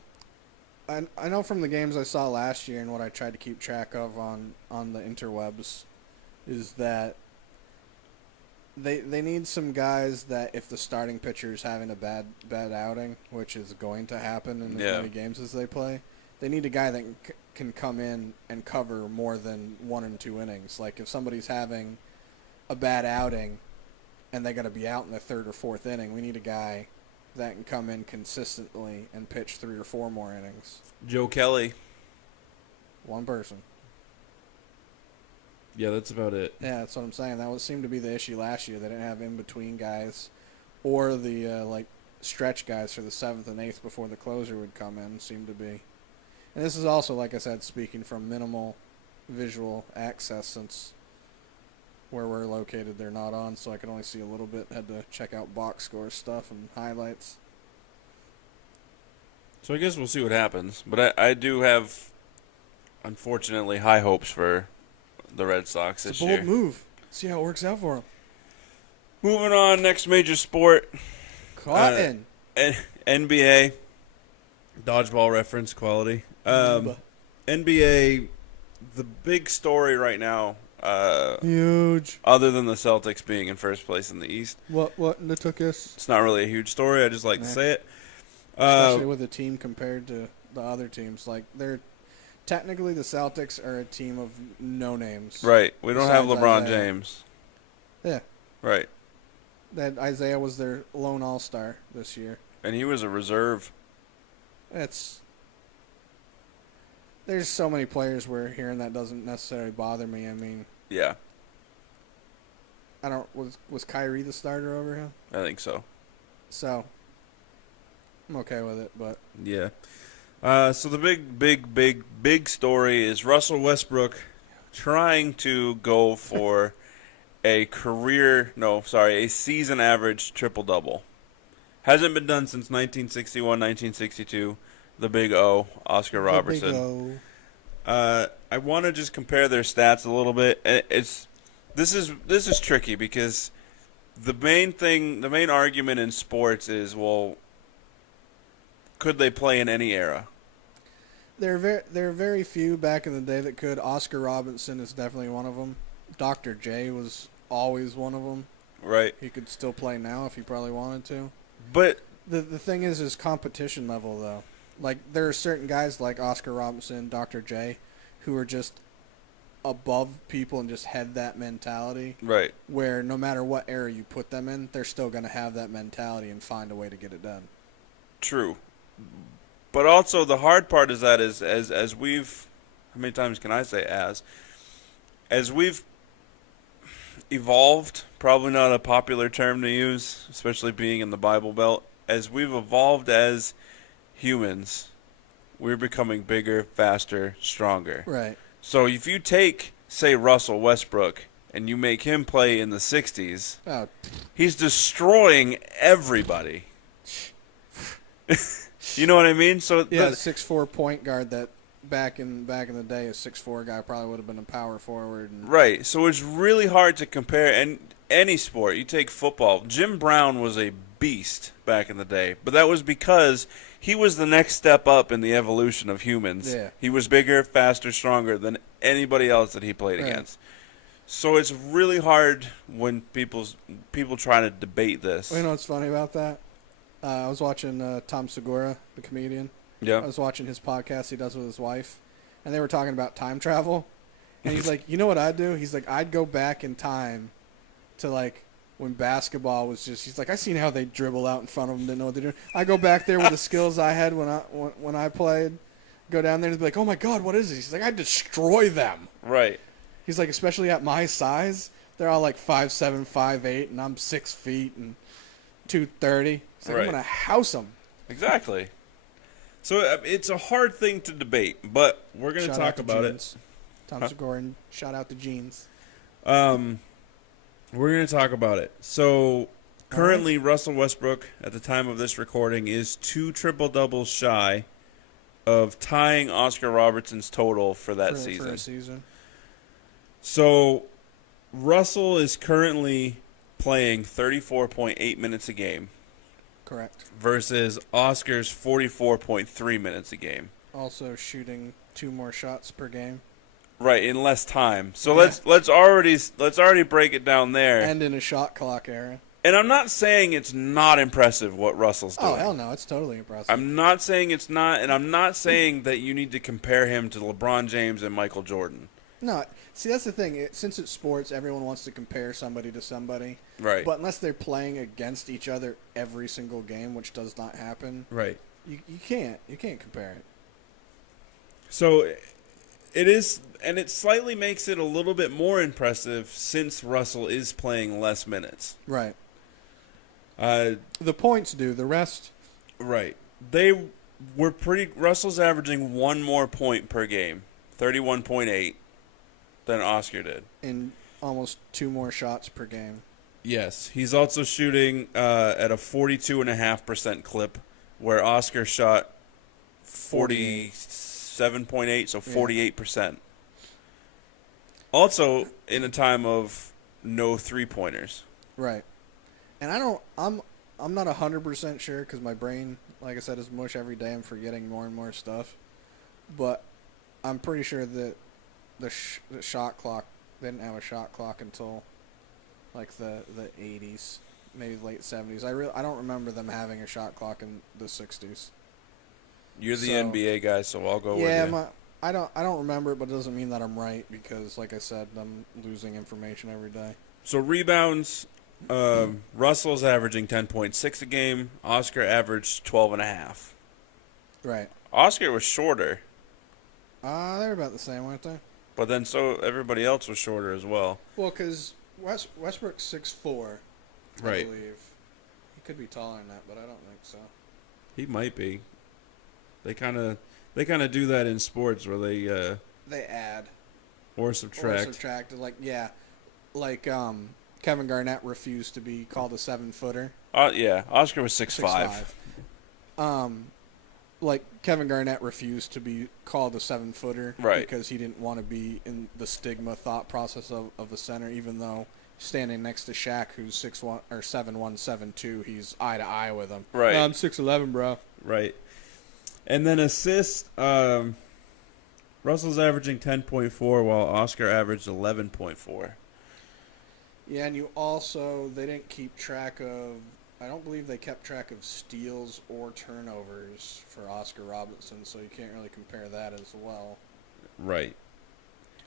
I know from the games I saw last year and what I tried to keep track of on the interwebs is that they need some guys that if the starting pitcher is having a bad outing, which is going to happen in as many games as they play, they need a guy that can come in and cover more than 1 and 2 innings. Like if somebody's having a bad outing and they're going to be out in the 3rd or 4th inning, we need a guy that can come in consistently and pitch 3 or 4 more innings. Joe Kelly. One person. Yeah, that's about it. Yeah, that's what I'm saying. That seemed to be the issue last year. They didn't have in-between guys or the stretch guys for the 7th and 8th before the closer would come in, seemed to be. And this is also, like I said, speaking from minimal visual access since where we're located they're not on, so I could only see a little bit. Had to check out box score stuff and highlights. So I guess we'll see what happens. But I do have, unfortunately, high hopes for the Red Sox this year. It's a bold move. See how it works out for them. Moving on, next major sport. Cotton. NBA. Dodgeball reference quality. NBA, the big story right now, Huge. other than the Celtics being in first place in the East. What took us? It's not really a huge story. I just like to say it. Especially with a team compared to the other teams. Like, they're technically the Celtics are a team of no names. Right. We don't have Besides LeBron Isaiah. James. Yeah. Right. That Isaiah was their lone all-star this year. And he was a reserve. There's so many players we're hearing that doesn't necessarily bother me. I mean, Yeah, was Kyrie the starter over him? I think so. So I'm okay with it, but Yeah. So the big story is Russell Westbrook trying to go for a season average triple-double. Hasn't been done since 1961, 1962. The Big O, Oscar Robertson. I want to just compare their stats a little bit. This is tricky because the main argument in sports is, well, could they play in any era? There are very few back in the day that could. Oscar Robertson is definitely one of them. Dr. J was always one of them. Right. He could still play now if he probably wanted to. But the thing is competition level, though. Like, there are certain guys like Oscar Robertson, Dr. J, who are just above people and just had that mentality. Right. Where no matter what era you put them in, they're still going to have that mentality and find a way to get it done. True. But also the hard part is that as we've, how many times can I say as we've evolved, probably not a popular term to use, especially being in the Bible Belt, as we've evolved as humans, we're becoming bigger, faster, stronger. Right. So if you take, say, Russell Westbrook and you make him play in the 60s, he's destroying everybody. You know what I mean? So yeah, the 6'4" point guard that back in the day, a 6'4" guy probably would have been a power forward. Right. So it's really hard to compare. And any sport, you take football. Jim Brown was a beast back in the day, but that was because he was the next step up in the evolution of humans. Yeah. He was bigger, faster, stronger than anybody else that he played against. So it's really hard when people try to debate this. Well, you know what's funny about that? I was watching Tom Segura, the comedian. Yeah. I was watching his podcast he does with his wife, and they were talking about time travel. And he's like, you know what I'd do? He's like, I'd go back in time to, like, when basketball was just, he's like, I seen how they dribble out in front of them, didn't know what they're doing. I go back there with the skills I had when I played, go down there and be like, oh my God, what is this? He's like, I'd destroy them. Right. He's like, especially at my size, they're all like 5'7", 5'8", and I'm 6 feet and 230. He's like, I'm gonna house them. Exactly. So it's a hard thing to debate, but we're gonna talk about it. Tom Segura, shout out to Jeans. We're going to talk about it. So, Currently, Russell Westbrook, at the time of this recording, is 2 triple-doubles shy of tying Oscar Robertson's total for that for season. a season. So, Russell is currently playing 34.8 minutes a game Correct. versus Oscar's 44.3 minutes a game. Also shooting 2 more shots per game. Right, in less time. So Yeah. let's already break it down there. And in a shot clock era. And I'm not saying it's not impressive what Russell's doing. Oh, hell no. It's totally impressive. I'm not saying it's not, and I'm not saying that you need to compare him to LeBron James and Michael Jordan. No, see, that's the thing. Since it's sports, everyone wants to compare somebody to somebody. Right. But unless they're playing against each other every single game, which does not happen, Right. you can't compare it. So it is, and it slightly makes it a little bit more impressive since Russell is playing less minutes. Right. Uh, The points do. The rest, right. They were pretty. Russell's averaging 1 more point per game, 31.8, than Oscar did. in almost 2 more shots per game. Yes, he's also shooting at a 42.5% clip, where Oscar shot 47.8, so 48%. Also, in a time of no 3-pointers. Right. And I'm not 100% sure because my brain, like I said, is mush every day. I'm forgetting more and more stuff. But I'm pretty sure that the shot clock, they didn't have a shot clock until like the 80s, maybe late 70s. I don't remember them having a shot clock in the 60s. You're the So- NBA guy, so I'll go Yeah, with you. I don't remember it, but it doesn't mean that I'm right because, like I said, I'm losing information every day. So rebounds, Russell's averaging 10.6 a game. Oscar averaged 12.5. Right. Oscar was shorter, They're about the same, weren't they? but then so everybody else was shorter as well. Well, because Westbrook's 6'4", I Right. believe. He could be taller than that, but I don't think so. He might be. They kind of do that in sports where they They add or or subtract. subtract. Like Kevin Garnett refused to be called a 7-footer. Yeah, Oscar was 6'5". 6'5". Like Kevin Garnett refused to be called a 7-footer Right. because he didn't want to be in the stigma thought process of the center, even though standing next to Shaq, who's 6'1" or 7'1", 7'2", he's eye to eye with him. Right. No, I'm 6'11", bro. Right. And then assists, Russell's averaging 10.4 while Oscar averaged 11.4. Yeah, and they didn't keep track of, I don't believe they kept track of steals or turnovers for Oscar Robertson, so you can't really compare that as well. Right.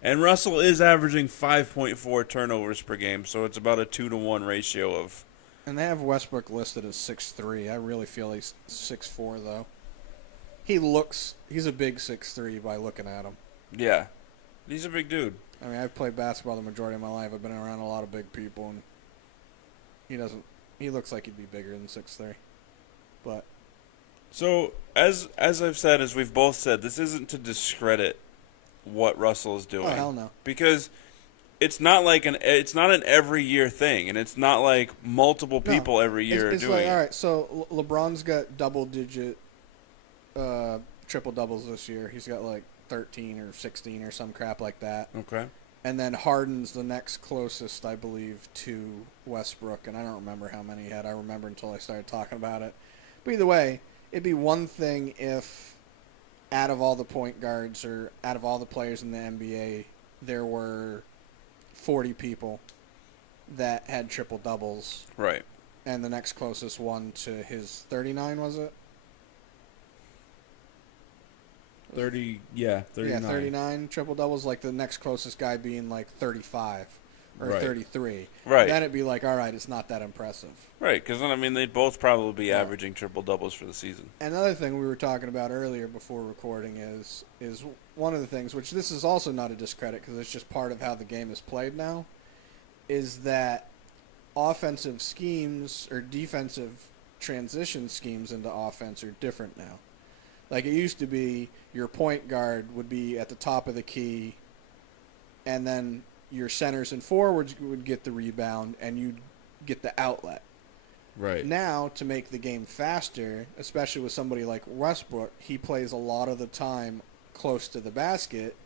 And Russell is averaging 5.4 turnovers per game, so it's about a 2-to-1 ratio of. And they have Westbrook listed as 6'3". I really feel he's 6'4", though. He's a big 6'3" by looking at him. Yeah. He's a big dude. I mean, I've played basketball the majority of my life. I've been around a lot of big people, and he looks like he'd be bigger than 6'3". But So, as I've said, as we've both said, this isn't to discredit what Russell is doing. oh, hell no. Because it's not an every year thing, and it's not like multiple No. people every year It's are doing like, it. all right, so LeBron's got double-digit triple-doubles this year. He's got like 13 or 16 or some crap like that. Okay. And then Harden's the next closest, I believe, to Westbrook, and I don't remember how many he had. I remember until I started talking about it. But either way, it'd be one thing if out of all the point guards or out of all the players in the NBA, there were 40 people that had triple-doubles, Right. and the next closest one to his 39, was it? 39. Yeah, 39 triple-doubles, like the next closest guy being like 35 or Right. 33. Right. Then it'd be like, all right, it's not that impressive. Right, because then, I mean, they'd both probably be Yeah. averaging triple-doubles for the season. Another thing we were talking about earlier before recording is one of the things, which this is also not a discredit because it's just part of how the game is played now, is that offensive schemes or defensive transition schemes into offense are different now. Like it used to be, your point guard would be at the top of the key, and then your centers and forwards would get the rebound, and you'd get the outlet. Right. Now, to make the game faster, especially with somebody like Westbrook, he plays a lot of the time close to the basket,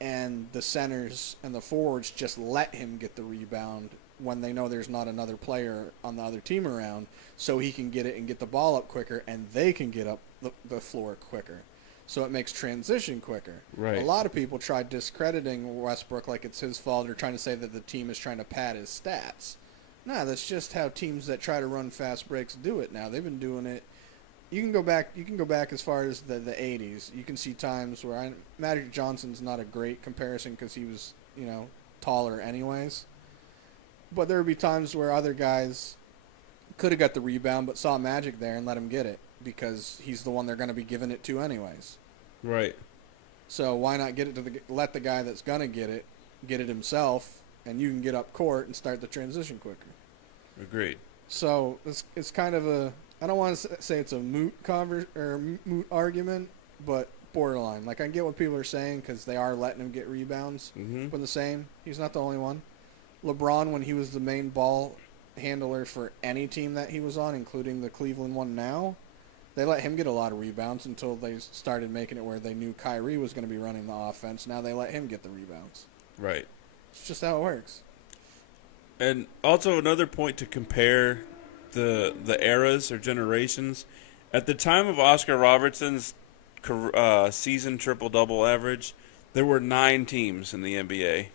and the centers and the forwards just let him get the rebound when they know there's not another player on the other team around, so he can get it and get the ball up quicker, and they can get up the floor quicker. So it makes transition quicker. Right. A lot of people try discrediting Westbrook like it's his fault or trying to say that the team is trying to pad his stats. No, that's just how teams that try to run fast breaks do it now. They've been doing it. You can go back as far as the 80s. You can see times where Magic Johnson's not a great comparison because he was, taller anyways. But there would be times where other guys could have got the rebound but saw Magic there and let him get it because he's the one they're going to be giving it to anyways. Right. So why not let the guy that's going to get it himself, and you can get up court and start the transition quicker. Agreed. So it's kind of a, I don't want to say it's a moot argument, but borderline. Like, I get what people are saying because they are letting him get rebounds. Mm-hmm. But the same, he's not the only one. LeBron, when he was the main ball handler for any team that he was on, including the Cleveland one now, they let him get a lot of rebounds until they started making it where they knew Kyrie was going to be running the offense. Now they let him get the rebounds. Right. It's just how it works. And also another point to compare the eras or generations. At the time of Oscar Robertson's season triple-double average, there were 9 teams in the NBA.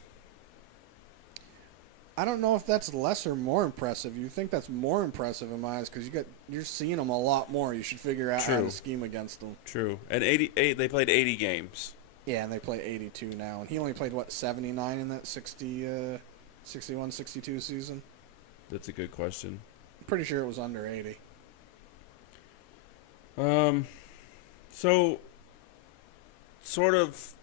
I don't know if that's less or more impressive. You think that's more impressive in my eyes because you're seeing them a lot more. You should figure out how True. to scheme against them. True. And they played 80 games. Yeah, and they play 82 now. And he only played, 79 in that 61, 62 season? That's a good question. I'm pretty sure it was under 80. So, sort of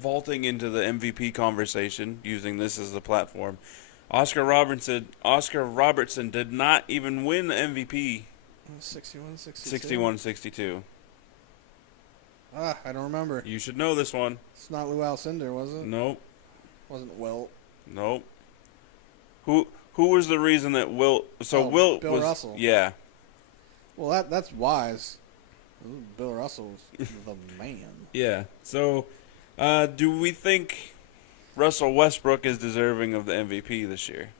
vaulting into the MVP conversation, using this as the platform, Oscar Robertson did not even win the MVP 61, 62? 61-62. I don't remember. You should know this one. It's not Lou Alcindor, was it? Nope. Wasn't Wilt. Nope. Who was the reason that Wilt? So Wilt Bill was Russell. Yeah. Well, that's wise. Ooh, Bill Russell was the man. Yeah. So, do we think Russell Westbrook is deserving of the MVP this year?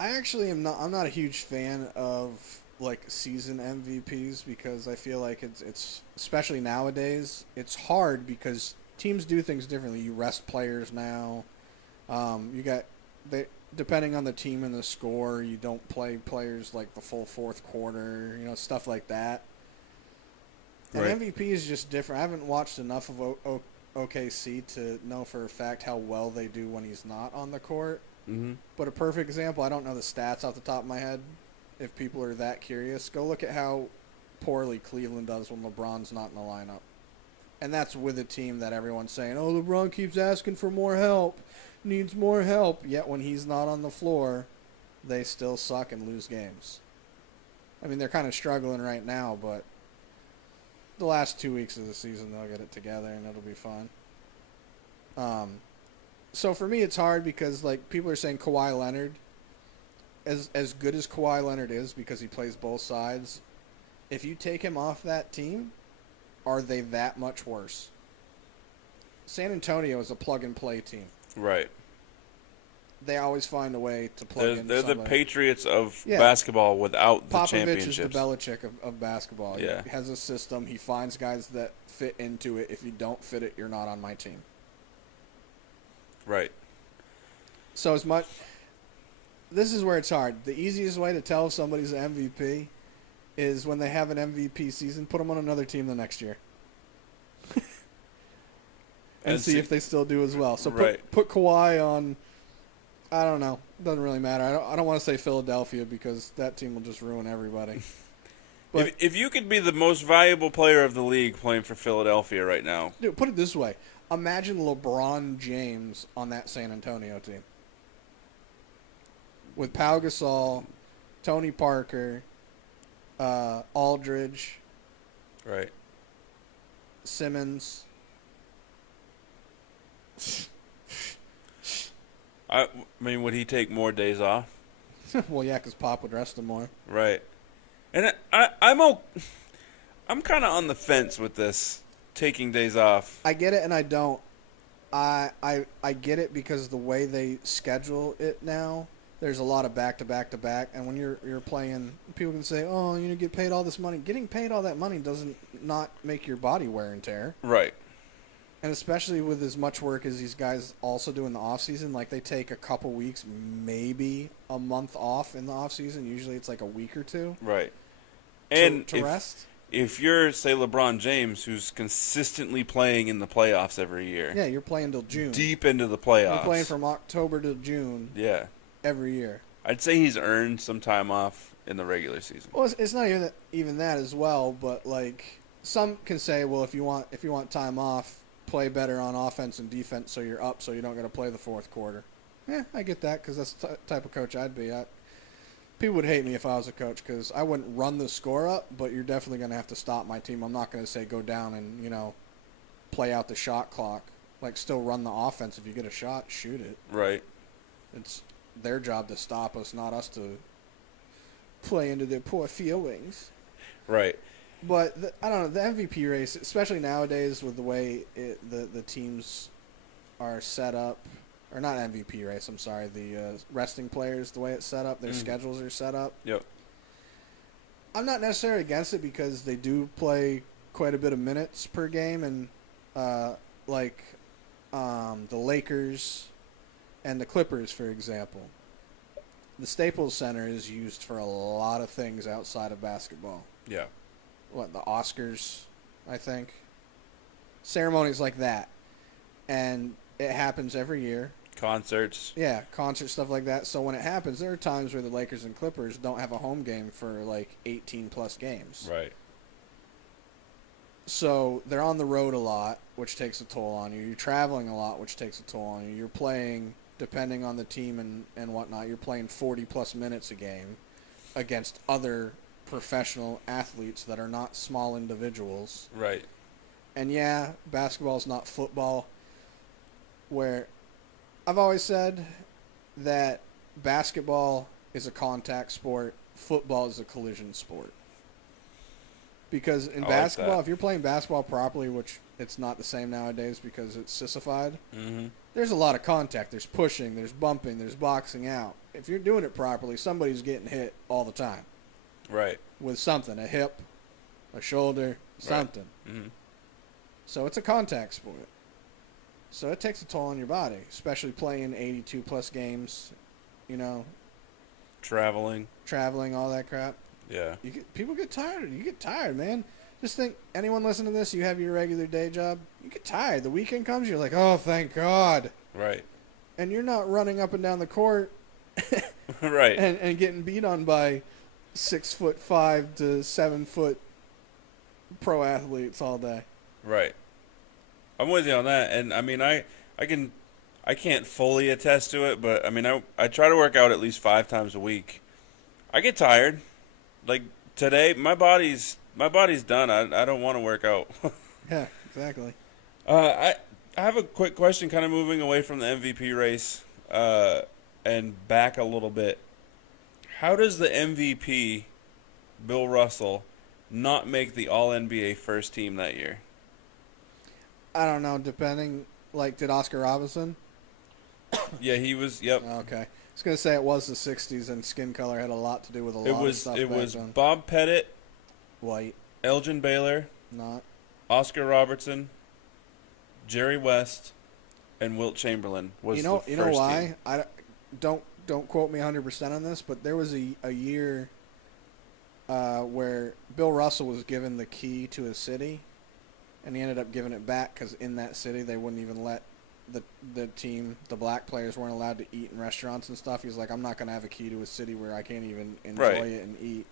I actually am not. I'm not a huge fan of season MVPs because I feel like it's especially nowadays it's hard because teams do things differently. You rest players now. Depending on the team and the score, you don't play players like the full fourth quarter. Stuff like that. Right. And MVP is just different. I haven't watched enough of OKC to know for a fact how well they do when he's not on the court. Mm-hmm. But a perfect example, I don't know the stats off the top of my head. If people are that curious, go look at how poorly Cleveland does when LeBron's not in the lineup. And that's with a team that everyone's saying, oh, LeBron keeps asking for more help, needs more help. Yet when he's not on the floor, they still suck and lose games. I mean, they're kind of struggling right now, but the last 2 weeks of the season, they'll get it together and it'll be fun. So for me, it's hard because people are saying Kawhi Leonard, as good as Kawhi Leonard is because he plays both sides, if you take him off that team, are they that much worse? San Antonio is a plug-and-play team. Right. They always find a way to plug in They're the somebody. Patriots of Yeah. basketball without the Popovich championships. is the Belichick of basketball. Yeah. He has a system. He finds guys that fit into it. If you don't fit it, you're not on my team. Right. So this is where it's hard. The easiest way to tell if somebody's an MVP is when they have an MVP season, put them on another team the next year. and see if they still do as well. So Right. put Kawhi on, I don't know. Doesn't really matter. I don't want to say Philadelphia because that team will just ruin everybody. But if you could be the most valuable player of the league playing for Philadelphia right now, dude, put it this way. Imagine LeBron James on that San Antonio team. With Pau Gasol, Tony Parker, Aldridge, right? Simmons. I mean, would he take more days off? Well, yeah, because Pop would rest him more. Right. And I'm kind of on the fence with this taking days off. I get it and I don't. I get it because the way they schedule it now, there's a lot of back to back to back, and when you're playing, people can say, "Oh, you get paid all this money." Getting paid all that money doesn't not make your body wear and tear. Right. And especially with as much work as these guys also do in the off season, like they take a couple weeks, maybe a month off in the off season. Usually it's like a week or two. Right. And to rest. If you're, say, LeBron James, who's consistently playing in the playoffs every year. Yeah, you're playing till June. Deep into the playoffs. You're playing from October to June. Yeah. Every year. I'd say he's earned some time off in the regular season. Well, it's not even that as well, but like some can say, well, if you want time off, play better on offense and defense, so you're up, so you don't got to play the fourth quarter. Yeah, I get that because that's the type of coach I'd be. People would hate me if I was a coach because I wouldn't run the score up, but you're definitely going to have to stop my team. I'm not going to say go down and play out the shot clock. Like still run the offense. If you get a shot, shoot it. Right. It's their job to stop us, not us to play into their poor feelings. Right. But I don't know, the MVP race, especially nowadays with the way the teams are set up, or not MVP race, I'm sorry, the resting players, the way it's set up, their schedules are set up. Yep. I'm not necessarily against it because they do play quite a bit of minutes per game, and the Lakers and the Clippers, for example. The Staples Center is used for a lot of things outside of basketball. Yeah. What, the Oscars, I think. Ceremonies like that. And it happens every year. Concerts. Yeah, concert stuff like that. So when it happens, there are times where the Lakers and Clippers don't have a home game for like 18-plus games. Right. So they're on the road a lot, which takes a toll on you. You're traveling a lot, which takes a toll on you. You're playing, depending on the team and whatnot, you're playing 40-plus minutes a game against other professional athletes that are not small individuals. Right. And yeah, basketball is not football, where I've always said that basketball is a contact sport, football is a collision sport. Because in basketball, if you're playing basketball properly, which it's not the same nowadays because it's sissified, there's a lot of contact. There's pushing, there's bumping, there's boxing out. If you're doing it properly, somebody's getting hit all the time. Right. With something, a hip, a shoulder, something. Right. Mm-hmm. So it's a contact sport. So it takes a toll on your body, especially playing 82-plus games, Traveling, all that crap. Yeah. People get tired. You get tired, man. Just think, anyone listening to this, you have your regular day job, you get tired. The weekend comes, you're like, oh, thank God. Right. And you're not running up and down the court right. and getting beat on by 6'5" to 7' pro athletes all day. Right. I'm with you on that, and I mean, I can't fully attest to it, but I mean, I try to work out at least 5 times a week. I get tired. Like today, my body's done. I don't want to work out. Yeah, exactly. I have a quick question, kind of moving away from the MVP race, and back a little bit. How does the MVP, Bill Russell, not make the All-NBA first team that year? I don't know, depending, did Oscar Robinson? Yeah, he was, yep. Okay. I was going to say it was the 60s, and skin color had a lot to do with a lot of stuff It back was then. Bob Pettit, White. Elgin Baylor, Not. Oscar Robertson, Jerry West, and Wilt Chamberlain was the first You know why? team. I don't quote me 100% on this, but there was a year where Bill Russell was given the key to a city, and he ended up giving it back because in that city they wouldn't even let the team, the black players weren't allowed to eat in restaurants and stuff. He's like, I'm not going to have a key to a city where I can't even enjoy it and eat.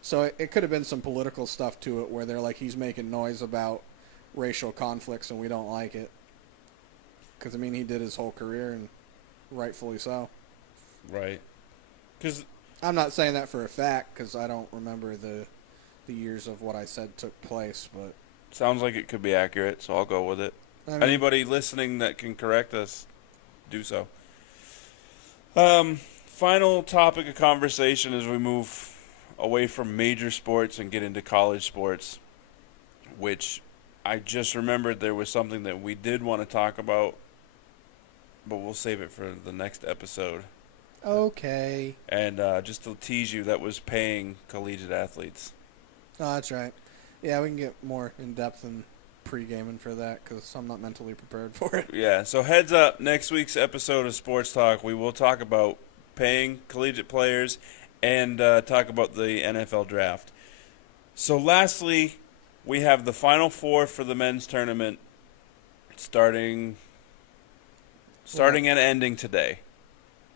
So it could have been some political stuff to it where they're like, he's making noise about racial conflicts and we don't like it. Because, I mean, he did his whole career, and rightfully so. Right. Because I'm not saying that for a fact because I don't remember the years of what I said took place, but sounds like it could be accurate, so I'll go with it. I mean, Anybody listening that can correct us, do so. final topic of conversation as we move away from major sports and get into college sports, which I just remembered there was something that we did want to talk about, but we'll save it for the next episode. Okay. And just to tease you, that was paying collegiate athletes. Oh, that's right. Yeah, we can get more in depth and pre-gaming for that because I'm not mentally prepared for it. Yeah, so heads up, next week's episode of Sports Talk, we will talk about paying collegiate players and talk about the NFL draft. So lastly, we have the Final Four for the men's tournament starting and ending today.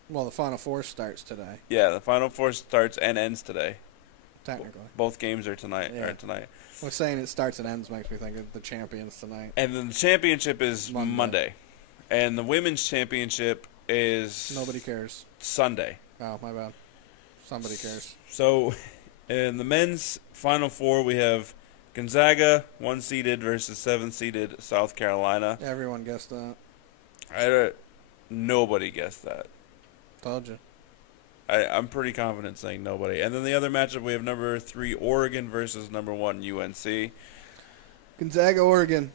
Well, the Final Four starts today, Yeah, the Final Four starts and ends today. technically. Both games are tonight. Yeah. Well, saying it starts and ends makes me think of the champions tonight. And then the championship is Monday. And the women's championship is Nobody cares. Sunday. Oh, my bad. Somebody cares. So in the men's Final Four, we have Gonzaga, 1-seeded versus 7-seeded South Carolina. Everyone guessed that. Nobody guessed that. Told you. I'm pretty confident saying nobody. And then the other matchup, we have number 3 Oregon versus number 1 UNC. Gonzaga, Oregon.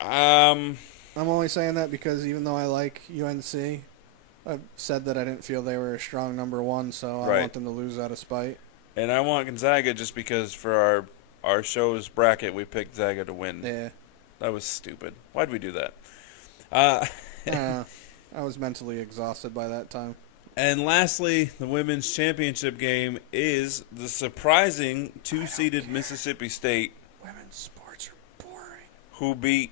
Um, I'm only saying that because even though I like UNC, I've said that I didn't feel they were a strong number 1, so I Right. want them to lose out of spite. and I want Gonzaga just because for our show's bracket, we picked Gonzaga to win. Yeah. That was stupid. Why'd we do that? I was mentally exhausted by that time. And lastly, the women's championship game is the surprising 2-seeded Mississippi State, Women's sports are boring. who beat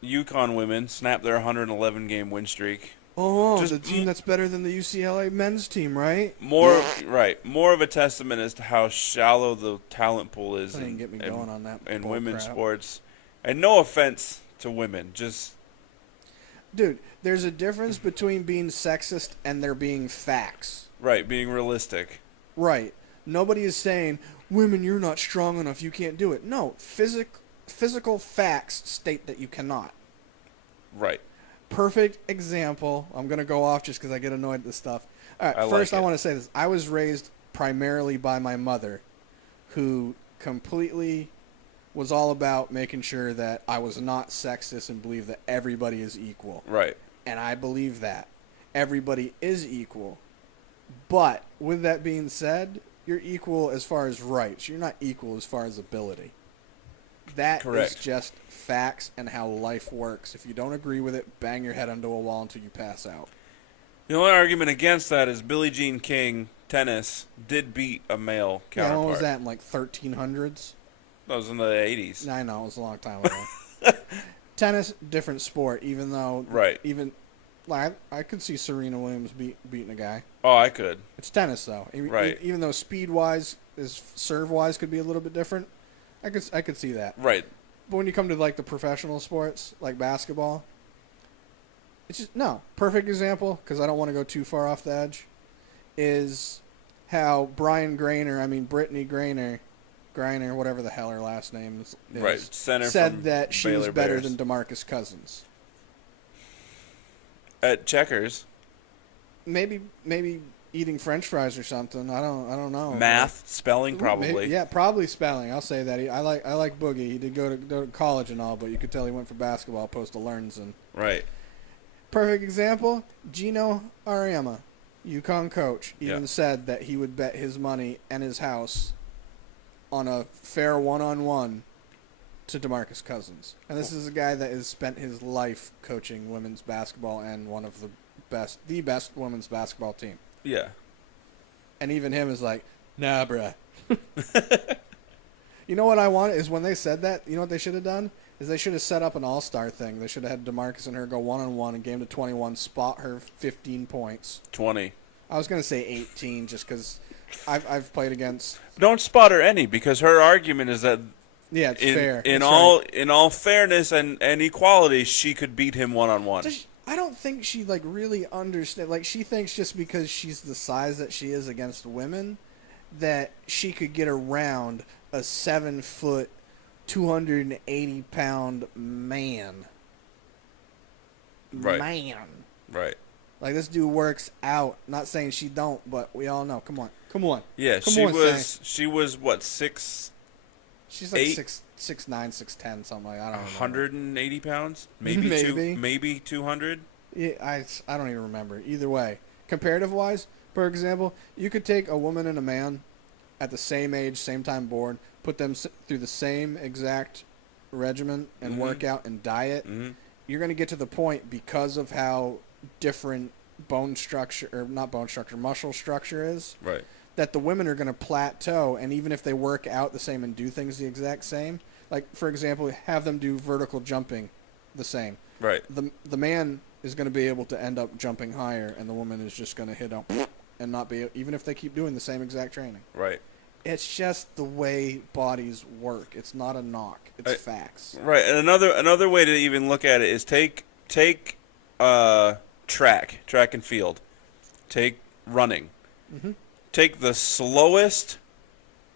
UConn women, snapped their 111-game win streak. Oh, Just the team that's better than the UCLA men's team, right? More of a testament as to how shallow the talent pool is Don't even get me going on that in bull women's crap. sports. And no offense to women, just Dude, there's a difference between being sexist and there being facts. being realistic. Right. Nobody is saying, women, you're not strong enough, you can't do it. No, physical facts state that you cannot. Right. Perfect example. I'm going to go off just because I get annoyed at this stuff. All right, I first like I it. want to say this. I was raised primarily by my mother, who completely was all about making sure that I was not sexist and believed that everybody is equal. Right. And I believe that. Everybody is equal. But with that being said, you're equal as far as rights. You're not equal as far as ability. That Correct. is just facts and how life works. If you don't agree with it, bang your head into a wall until you pass out. The only argument against that is Billie Jean King, tennis, did beat a male Yeah, counterpart. when was that, in like 1300s? That was in the 80s. I know, it was a long time ago. Tennis, different sport, even though... Right. Like, I could see Serena Williams beating a guy. Oh, I could. It's tennis, though. Right. Even though speed-wise, serve-wise could be a little bit different, I could see that. Right. But when you come to like the professional sports, like basketball, it's just perfect example because I don't want to go too far off the edge. Is how Brittany Griner, whatever the hell her last name is, Right. Center said from that she was Baylor better Bears. than DeMarcus Cousins. At checkers. Maybe eating French fries or something. I don't know. Math, spelling, probably. Maybe, yeah, probably spelling. I'll say that. I like Boogie. He did go to college and all, but you could tell he went for basketball opposed to Learnson. Right. Perfect example, Gino Auriemma, UConn coach, even Yeah. said that he would bet his money and his house on a fair one-on-one to DeMarcus Cousins. And this is a guy that has spent his life coaching women's basketball and one of the best women's basketball team. Yeah. And even him is like, nah, bruh. You know what I want is when they said that, you know what they should have done? Is they should have set up an all-star thing. They should have had DeMarcus and her go one-on-one and game to 21, spot her 15 points. 20. I was going to say 18 just because I've played against... Don't spot her any because her argument is that Yeah, it's fair. in That's all right. in all fairness and equality, she could beat him one-on-one. I don't think she like really understands. Like she thinks just because she's the size that she is against women, that she could get around a 7-foot, 280-pound man. Right. Man. Right. Like, this dude works out. Not saying she don't, but we all know. Come on. Yeah, Come she on, was. She was what, 6, She's like Eight? 6'9", 6'10", something like that. I don't remember. 180 pounds, maybe Maybe. maybe 200. Yeah, I don't even remember. Either way, comparative wise, for example, you could take a woman and a man at the same age, same time born, put them through the same exact regimen and Mhm. workout and diet. Hmm. You're going to get to the point because of how different bone structure, or not bone structure, muscle structure is, Right. that the women are going to plateau. And even if they work out the same and do things the exact same, like, for example, have them do vertical jumping the same. Right. The man is going to be able to end up jumping higher, and the woman is just going to hit up and not be, even if they keep doing the same exact training. Right. It's just the way bodies work. It's not a knock. It's facts. Right. And another way to even look at it is take track and field. Take running. Mhm. Take the slowest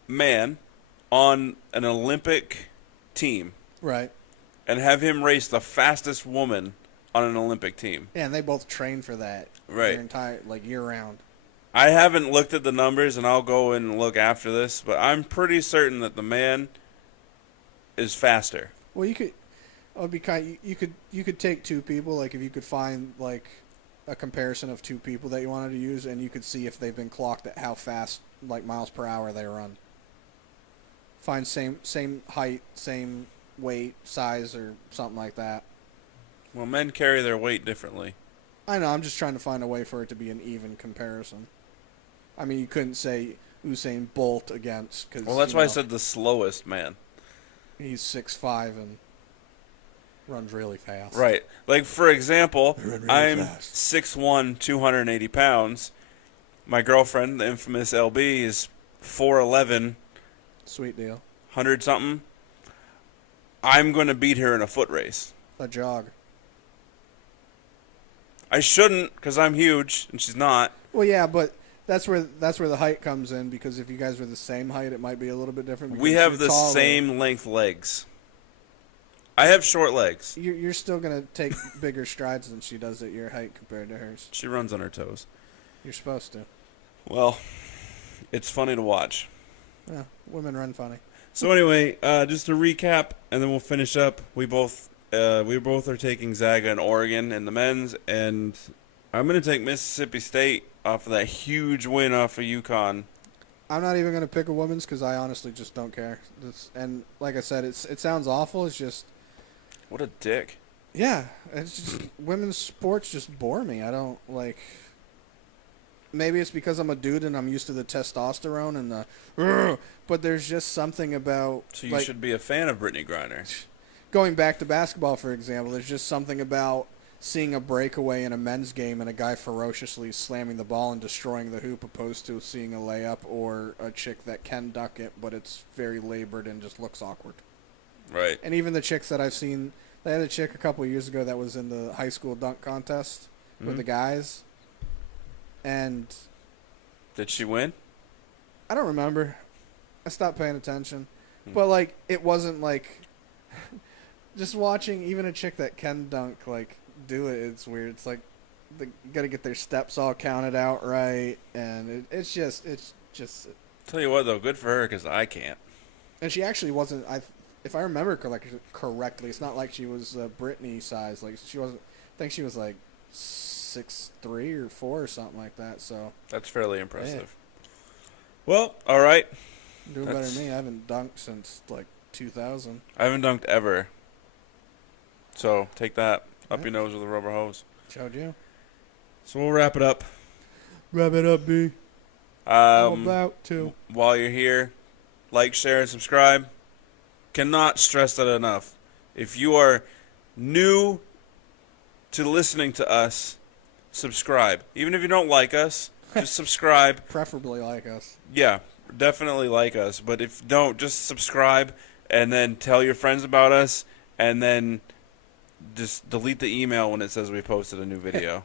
man on an Olympic team Right. and have him race the fastest woman on an Olympic team. Yeah, and they both train for that. Right. Their entire, like, year round. I haven't looked at the numbers, and I'll go and look after this, but I'm pretty certain that the man is faster. Well, you could. It would be kind. You could take two people. Like, if you could find like a comparison of two people that you wanted to use, and you could see if they've been clocked at how fast, like, miles per hour they run. Find same height, same weight, size, or something like that. Well, men carry their weight differently. I know. I'm just trying to find a way for it to be an even comparison. I mean, you couldn't say Usain Bolt against, because Well, that's why I said the slowest man. he's 6'5" and runs really fast. Right. Like, for example, They run really I'm fast. 6'1", 280 pounds. My girlfriend, the infamous LB, is 4'11", Sweet deal. 100-something. I'm going to beat her in a foot race. A jog. I shouldn't, because I'm huge, and she's not. Well, yeah, but that's where the height comes in, because if you guys were the same height, it might be a little bit different. We because have you're the taller. same length legs. I have short legs. You're still gonna take bigger strides than she does at your height compared to hers. She runs on her toes. You're supposed to. Well, it's funny to watch. Yeah, women run funny. So anyway, just to recap, and then we'll finish up. We both are taking Zaga and Oregon in the men's, and I'm going to take Mississippi State off of that huge win off of UConn. I'm not even gonna pick a women's because I honestly just don't care. And like I said, it sounds awful. It's just, What a dick. yeah, it's just women's sports just bore me. I don't like. Maybe it's because I'm a dude and I'm used to the testosterone and the, "Ugh," but there's just something about, So you like, should be a fan of Brittany Griner. going back to basketball, for example. There's just something about seeing a breakaway in a men's game and a guy ferociously slamming the ball and destroying the hoop, opposed to seeing a layup or a chick that can duck it, but it's very labored and just looks awkward. Right. And even the chicks that I've seen, they had a chick a couple of years ago that was in the high school dunk contest with Mhm. the guys, and Did she win? I don't remember. I stopped paying attention. Hmm. But, like, it wasn't like just watching even a chick that can dunk, like, do it, it's weird. It's like they got to get their steps all counted out right, and it's just Tell you what, though, good for her, because I can't. and she actually wasn't, if I remember correctly, it's not like she was Britney size. Like, she wasn't, I think she was like 6'3" or 4" or something like that. So That's fairly impressive. Well, all right. doing better than me. I haven't dunked since like 2000. I haven't dunked ever. So take that up Yeah. your nose with a rubber hose. Showed you. So we'll wrap it up. Wrap it up, B. I'm Um, about to. while you're here, like, share, and subscribe. Cannot stress that enough. If you are new to listening to us, subscribe. Even if you don't like us, just subscribe. Preferably like us. Yeah, definitely like us. But if you don't, just subscribe and then tell your friends about us, and then just delete the email when it says we posted a new video.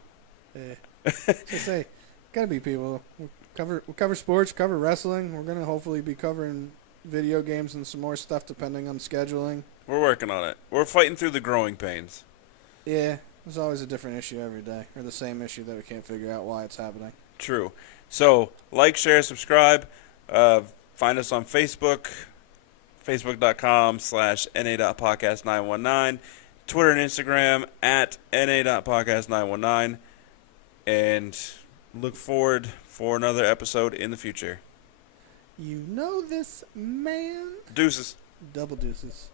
Just say, gotta be people. We cover sports, cover wrestling. We're gonna hopefully be covering video games and some more stuff depending on scheduling. We're working on it. We're fighting through the growing pains. Yeah, There's always a different issue every day, or the same issue that we can't figure out why it's happening. True. So, like, share, subscribe. Find us on Facebook, facebook.com/na.podcast919. Twitter and Instagram at na.podcast919. And look forward for another episode in the future. You know this, man. Deuces. Double deuces.